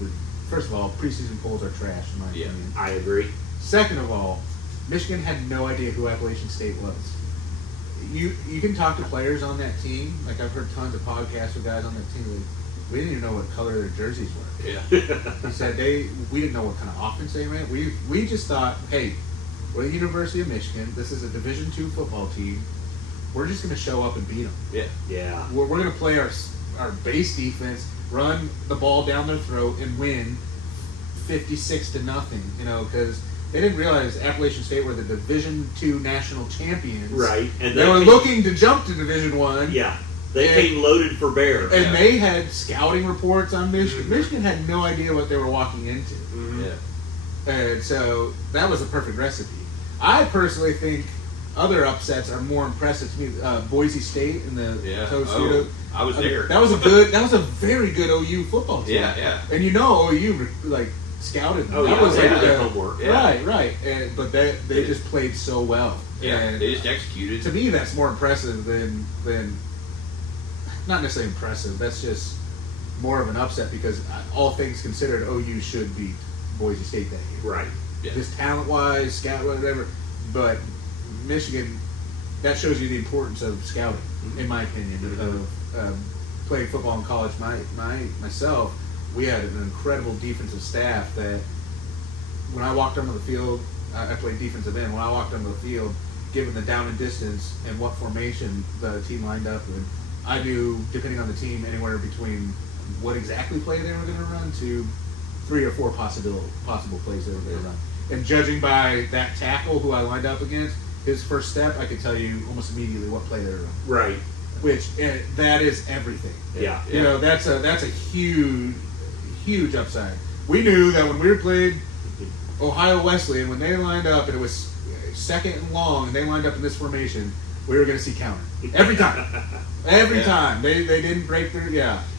First of all, preseason polls are trash, in my opinion. I agree. Second of all, Michigan had no idea who Appalachian State was. You can talk to players on that team. Like, I've heard tons of podcasts with guys on that team. Like, we didn't even know what color their jerseys were. Yeah. He said we didn't know what kind of offense they ran. We just thought, hey, we're the University of Michigan. This is a Division II football team. We're just going to show up and beat them. Yeah. We're going to play our base defense, run the ball down their throat, and win 56-0. Because they didn't realize Appalachian State were the Division II national champions. Right. And they were looking to jump to Division I. Yeah. They came loaded for bear. And they had scouting reports on Michigan. Mm-hmm. Michigan had no idea what they were walking into. Mm-hmm. Yeah. And so that was a perfect recipe. I personally think other upsets are more impressive to me. Boise State in the Toast. I was there. That was a very good OU football team. Yeah. And OU scouted them. That was their homework. Yeah. Right. But they just played so well. Yeah. And they just executed. To me, that's more impressive than not necessarily impressive. That's just more of an upset because all things considered, OU should beat Boise State that year. Right. Yeah. Just talent-wise, scout, whatever. But Michigan, that shows you the importance of scouting, in my opinion. Playing football in college, myself, we had an incredible defensive staff that when I walked onto the field, I played defensive end. When I walked onto the field, given the down and distance and what formation the team lined up in, I knew, depending on the team, anywhere between what exactly play they were going to run to 3 or 4 possible plays they were going to run. And judging by that tackle who I lined up against, his first step, I could tell you almost immediately what play they were running. Right. Which that is everything. Yeah. That's a huge upside. We knew that when we played Ohio Wesleyan, when they lined up and it was second and long, and they lined up in this formation, we were going to see counter every time. Every time they didn't break their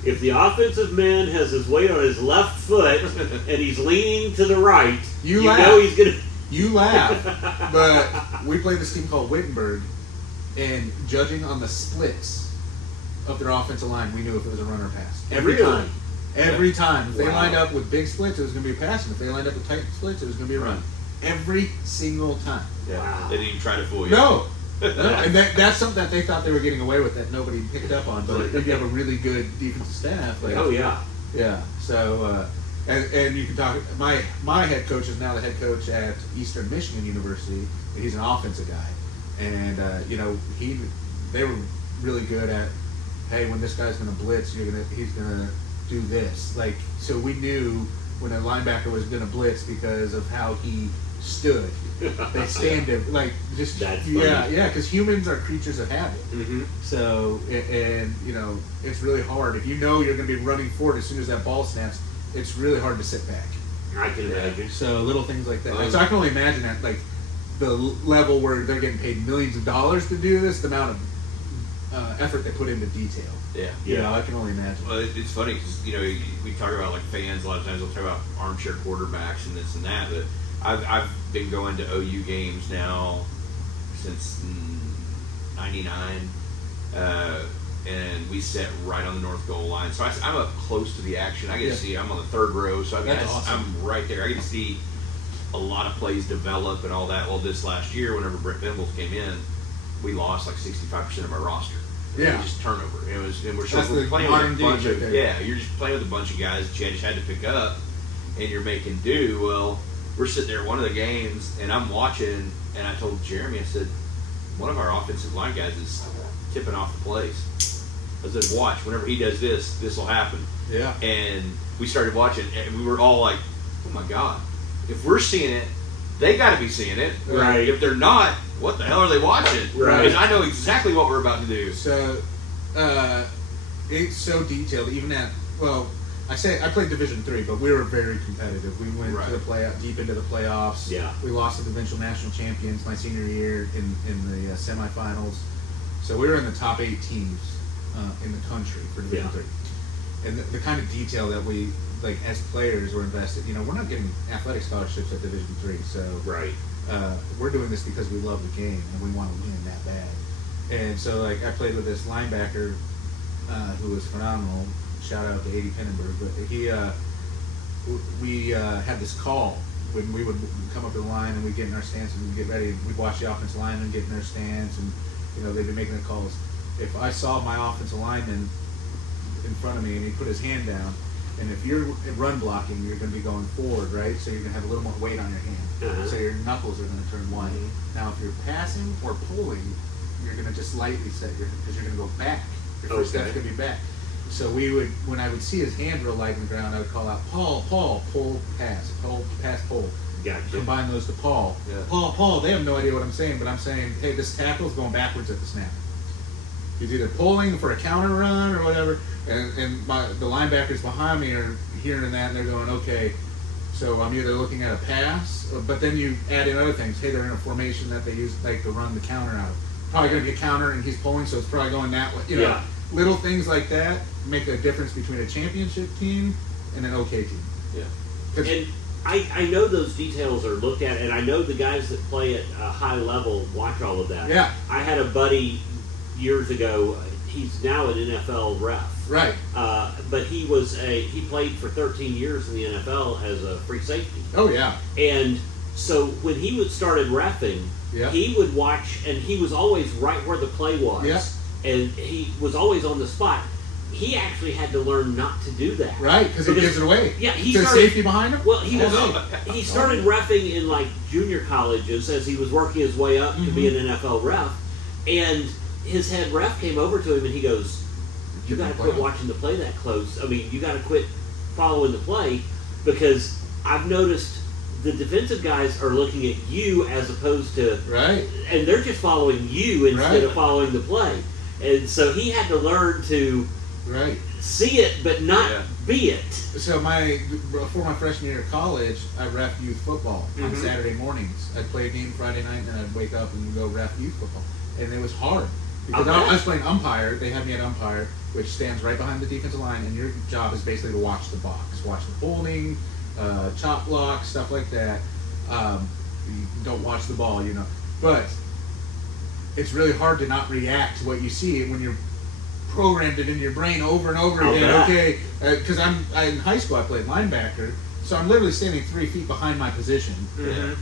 If the offensive man has his weight on his left foot and he's leaning to the right, you know he's gonna. You laugh, but we played this team called Wittenberg, and judging on the splits of their offensive line, we knew if it was a run or pass every time. Every time. If they lined up with big splits, it was going to be a pass, and if they lined up with tight splits, it was going to be a run. Every single time. Yeah. Wow. They didn't even try to fool you. No. And that's something that they thought they were getting away with that nobody picked up on. But if you have a really good defensive staff, yeah. So and you can talk. My head coach is now the head coach at Eastern Michigan University. He's an offensive guy, and they were really good at, hey, when this guy's going to blitz, he's going to do this. So we knew when a linebacker was going to blitz because of how he stood. They stand there, like, just, That's yeah, funny. yeah, because humans are creatures of habit. Mm-hmm. So, and, you know, it's really hard. If you know you're going to be running forward as soon as that ball snaps, it's really hard to sit back. I can imagine. So, little things like that. So, I can only imagine at, like, the level where they're getting paid millions of dollars to do this, the amount of effort they put into detail. Yeah. You know, I can only imagine. Well, it's funny because, you know, we talk about, like, fans a lot of times. We'll talk about armchair quarterbacks and this and that, but I've been going to OU games now since '99, and we sit right on the north goal line. So I'm up close to the action. I get to see. I'm on the third row, so That's awesome. I'm right there. I get to see a lot of plays develop and all that. Well, this last year, whenever Brett Venables came in, we lost like 65% of our roster. Yeah. It was just turnover. And we're That's the playing with a modern bunch day of right there. yeah. You're just playing with a bunch of guys that you just had to pick up, and you're making do. Well, we're sitting there one of the games, and I'm watching, and I told Jeremy, I said, one of our offensive line guys is tipping off the plays. I said, watch, whenever he does this, this will happen. Yeah. And we started watching, and we were all like, oh my God, if we're seeing it, they got to be seeing it. Right. If they're not, what the hell are they watching? Right. Because I know exactly what we're about to do. So, it's so detailed. Even at, well, I played Division III, but we were very competitive. We went to the deep into the playoffs. Yeah. We lost to the provincial national champions my senior year in the semifinals. So we were in the top 8 teams in the country for Division III. And the kind of detail that we, like, as players were invested, you know, we're not getting athletic scholarships at Division III, so Right. we're doing this because we love the game and we want to win that bad. And so, like, I played with this linebacker who was phenomenal. Shout out to A.D. Pinnenberg, but we had this call when we would come up to the line and we'd get in our stance and we'd get ready. We'd watch the offensive linemen get in their stance, and you know they'd be making the calls. If I saw my offensive lineman in front of me and he put his hand down, and if you're run blocking, you're going to be going forward, right? So you're going to have a little more weight on your hand. So your knuckles are going to turn white. Now, if you're passing or pulling, you're going to just lightly set because you're going to go back. Your first step's going to be back. So when I would see his hand real light on the ground, I would call out, Paul, pull, pass, pull. Gotcha. Combine those to Paul. Yeah. Paul, they have no idea what I'm saying, but I'm saying, hey, this tackle's going backwards at the snap. He's either pulling for a counter run or whatever, and the linebackers behind me are hearing that, and they're going, okay, so I'm either looking at a pass, but then you add in other things. Hey, they're in a formation that they use like to run the counter out. Probably going to get counter, and he's pulling, so it's probably going that way. You know, little things like that make a difference between a championship team and an OK team. Yeah. And I know those details are looked at, and I know the guys that play at a high level watch all of that. Yeah. I had a buddy years ago. He's now an NFL ref. Right. But he played for 13 years in the NFL as a free safety. Oh, yeah. And so when he started reffing, he would watch, and he was always right where the play was. Yeah. And he was always on the spot. He actually had to learn not to do that. Right, because he gives it away. Yeah, to the safety behind him? Well, he started reffing in like junior colleges as he was working his way up to be an NFL ref, and his head ref came over to him and he goes, "You got to quit watching the play that close. I mean, you got to quit following the play because I've noticed the defensive guys are looking at you as opposed to and they're just following you instead of following the play." And so he had to learn to see it, but not be it. So before my freshman year of college, I ref youth football on Saturday mornings. I'd play a game Friday night, and then I'd wake up and go ref youth football. And it was hard. Because I was playing umpire. They had me at umpire, which stands right behind the defensive line, and your job is basically to watch the box. Watch the holding, chop block, stuff like that. You don't watch the ball, you know. But it's really hard to not react to what you see when you're programmed it into your brain over and over again. Okay, because in high school I played linebacker, so I'm literally standing 3 feet behind my position,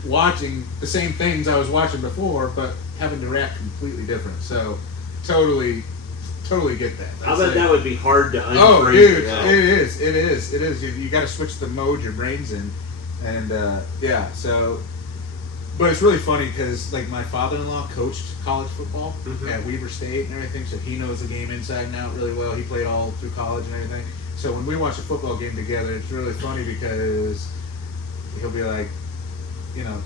watching the same things I was watching before, but having to react completely different. So totally get that. I bet that would be hard to unfreeze. Oh, dude, it is. You got to switch the mode your brain's in, and so. But it's really funny because, like, my father-in-law coached college football at Weber State and everything, so he knows the game inside and out really well. He played all through college and everything. So when we watch a football game together, it's really funny because he'll be like, you know,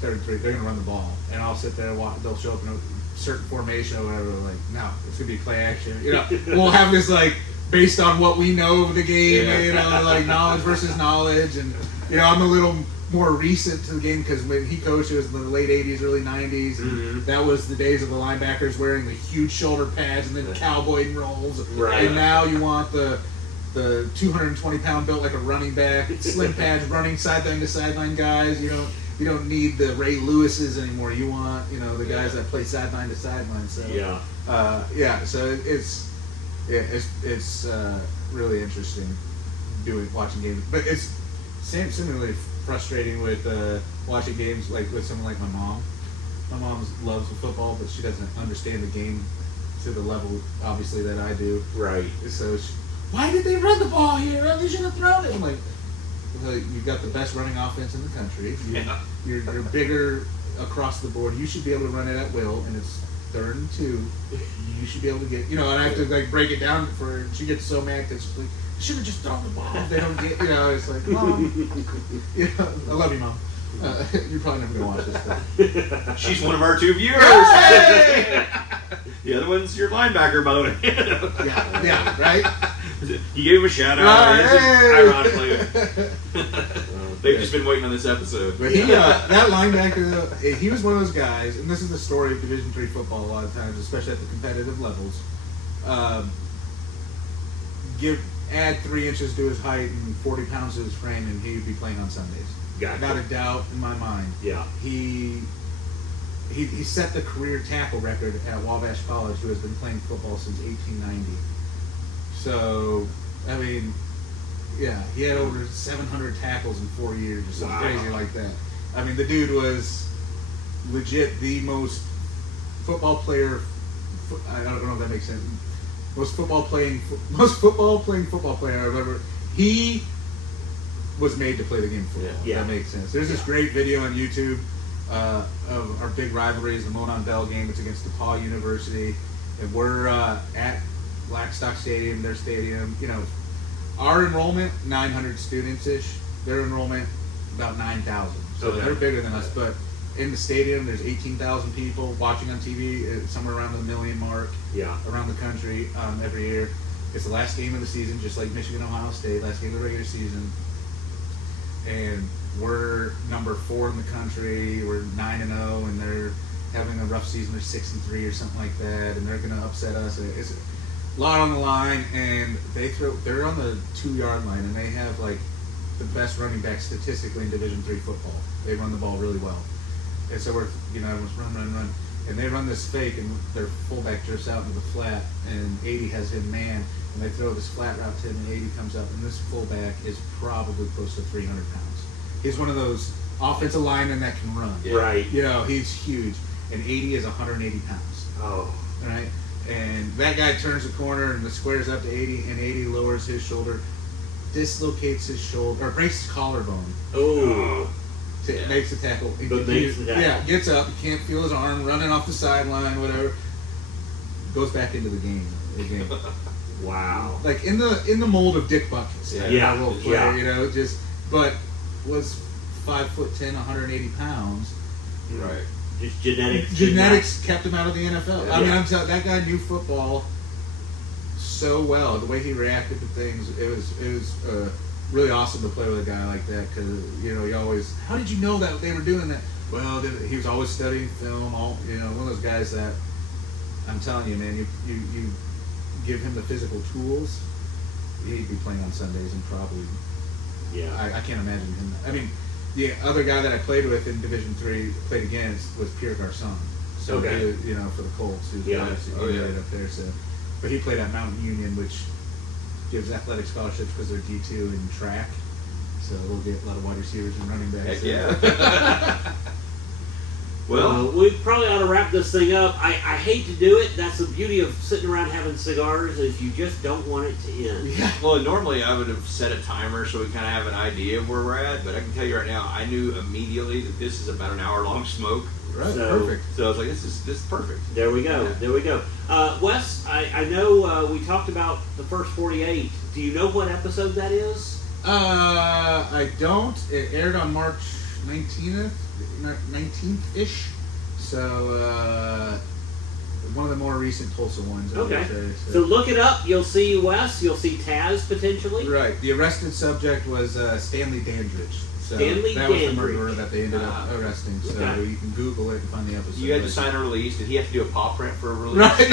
third and 3, they're gonna run the ball, and I'll sit there and watch. They'll show up in a certain formation or whatever. Like, no, it's gonna be play action. We'll have this like based on what we know of the game, like knowledge versus knowledge, and I'm a little more recent to the game because when he coached, it was in the late 80s, early 90s, and that was the days of the linebackers wearing the huge shoulder pads and then cowboy rolls. Right. And now you want the 220-pound built like a running back, slim pads, running sideline to sideline guys. You don't need the Ray Lewises anymore. You want the guys that play sideline to sideline. So So it's really interesting watching games, but it's similarly frustrating with watching games like with someone like my mom. My mom loves the football, but she doesn't understand the game to the level obviously that I do. Right. So why did they run the ball here? They should have thrown it. I'm like, well, you've got the best running offense in the country. You're bigger across the board. You should be able to run it at will, and it's 3rd and 2. You should be able to get, and I have to like break it down for her. She gets so mad because she's like, should have just thrown the ball. They don't get, it's like, Mom, I love you, Mom. You're probably never gonna watch this stuff. She's one of our 2 viewers. Hey! The other one's your linebacker, by the way. yeah, right. You gave him a shout out. Ironically, they've just been waiting on this episode. But that linebacker, he was one of those guys, and this is the story of Division III football a lot of times, especially at the competitive levels. Add 3 inches to his height and 40 pounds to his frame, and he would be playing on Sundays. Gotcha. Not a doubt in my mind. Yeah. He set the career tackle record at Wabash College, who has been playing football since 1890. So, I mean, he had over 700 tackles in 4 years or something crazy like that. I mean, the dude was legit the most football player. I don't know if that makes sense. Most football playing football player I've ever. He was made to play the game of football. Yeah. That makes sense. There's this great video on YouTube of our big rivalries, the Monon Bell game. It's against DePauw University, and we're at Blackstock Stadium, their stadium. Our enrollment 900 students ish. Their enrollment about 9,000. So they're bigger than us, but. In the stadium, there's 18,000 people watching on TV, somewhere around the million mark around the country every year. It's the last game of the season, just like Michigan, Ohio State, last game of the regular season. And we're number 4 in the country. We're 9-0, and they're having a rough season. They're 6-3 or something like that, and they're going to upset us. It's a lot on the line, and they're on the 2-yard line, and they have like the best running back statistically in Division III football. They run the ball really well. And so we're, everyone's run. And they run this fake, and their fullback drifts out into the flat, and 80 has him man, and they throw this flat route to him, and 80 comes up, and this fullback is probably close to 300 pounds. He's one of those offensive linemen that can run. Yeah. Right. He's huge, and 80 is 180 pounds. Oh. Right? And that guy turns the corner, and the square's up to 80, and 80 lowers his shoulder, dislocates his shoulder, or breaks his collarbone. Oh. Makes the tackle. Gets up, can't feel his arm, running off the sideline, whatever. Goes back into the game. Wow. Like in the mold of Dick Buckets. Little player, but was 5'10", 180 pounds. Right. Just genetics. Genetics kept him out of the NFL. I mean, I'm telling that guy knew football so well. The way he reacted to things, it was really awesome to play with a guy like that because you always. How did you know that they were doing that? Well, he was always studying film. One of those guys that I'm telling you, man, you give him the physical tools, he'd be playing on Sundays and probably. Yeah. I can't imagine him. I mean, the other guy that I played with in Division III, played against, was Pierre Garçon. So he, for the Colts, he was up there. So, but he played at Mountain Union, which gives athletic scholarships because they're D2 in track. So we'll get a lot of wide receivers and running backs. Heck yeah. Well, we probably ought to wrap this thing up. I hate to do it. That's the beauty of sitting around having cigars is you just don't want it to end. Yeah. Well, normally I would have set a timer so we kind of have an idea of where we're at, but I can tell you right now, I knew immediately that this is about an hour-long smoke. Right, perfect. So I was like, this is perfect. There we go. Yeah. There we go. Wes, I know we talked about the first 48. Do you know what episode that is? I don't. It aired on March 19th-ish. So, one of the more recent Tulsa ones. Okay. Say, so look it up. You'll see Wes. You'll see Taz potentially. Right. The arrested subject was Stanley Dandridge. So Stanley that was the Dandridge. murderer that they ended up arresting. So Okay. you can Google it and find the episode. You had to sign a release. Did he have to do a paw print for a release? Right.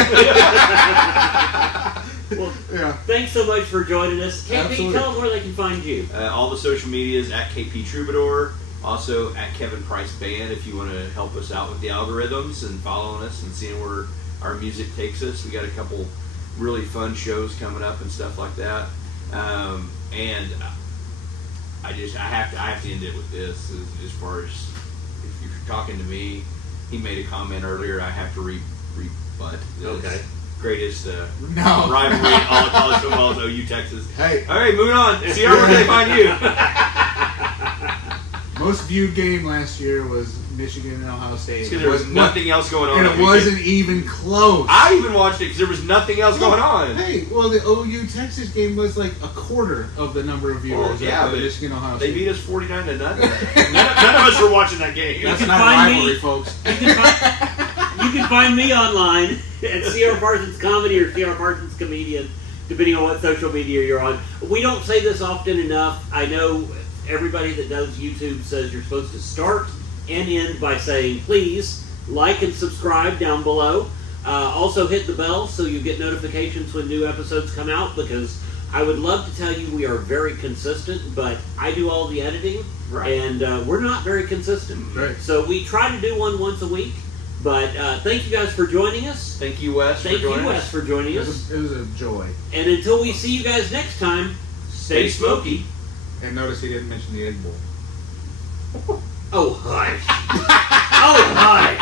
Well, Yeah. thanks so much for joining us. KP, Absolutely. tell them where they can find you. All the social medias at KP Troubadour. Also at Kevin Price Band if you want to help us out with the algorithms and following us and seeing where our music takes us. We got a couple really fun shows coming up and stuff like that. And I have to end it with this as far as if you're talking to me. He made a comment earlier. I have to rebut this. Okay. Greatest No. rivalry in all of college football is OU Texas. Hey. All right, moving on. CR, where can they find you? Most viewed game last year was Michigan and Ohio State. There was nothing else going on. And it wasn't even close. I even watched it because there was nothing else going on. Hey, well, the OU Texas game was like a quarter of the number of viewers. Well, yeah, of the but Michigan Ohio They State. beat us 49-0. None of us were watching that game. That's can not a find me- rivalry, folks. You can find me online at CR Parsons Comedy or CR Parsons Comedian, depending on what social media you're on. We don't say this often enough. I know everybody that does YouTube says you're supposed to start and end by saying, please like and subscribe down below. Also hit the bell so you get notifications when new episodes come out, because I would love to tell you we are very consistent, but I do all the editing, Right. and we're not very consistent. Right. So we try to do one once a week, but thank you guys for joining us. Thank you, Wes, Thank for joining you, Wes, us. for joining It us. was a joy. And until we see you guys next time, stay smoky. And notice he didn't mention the Egg Bowl. Oh, hush. Oh, hush.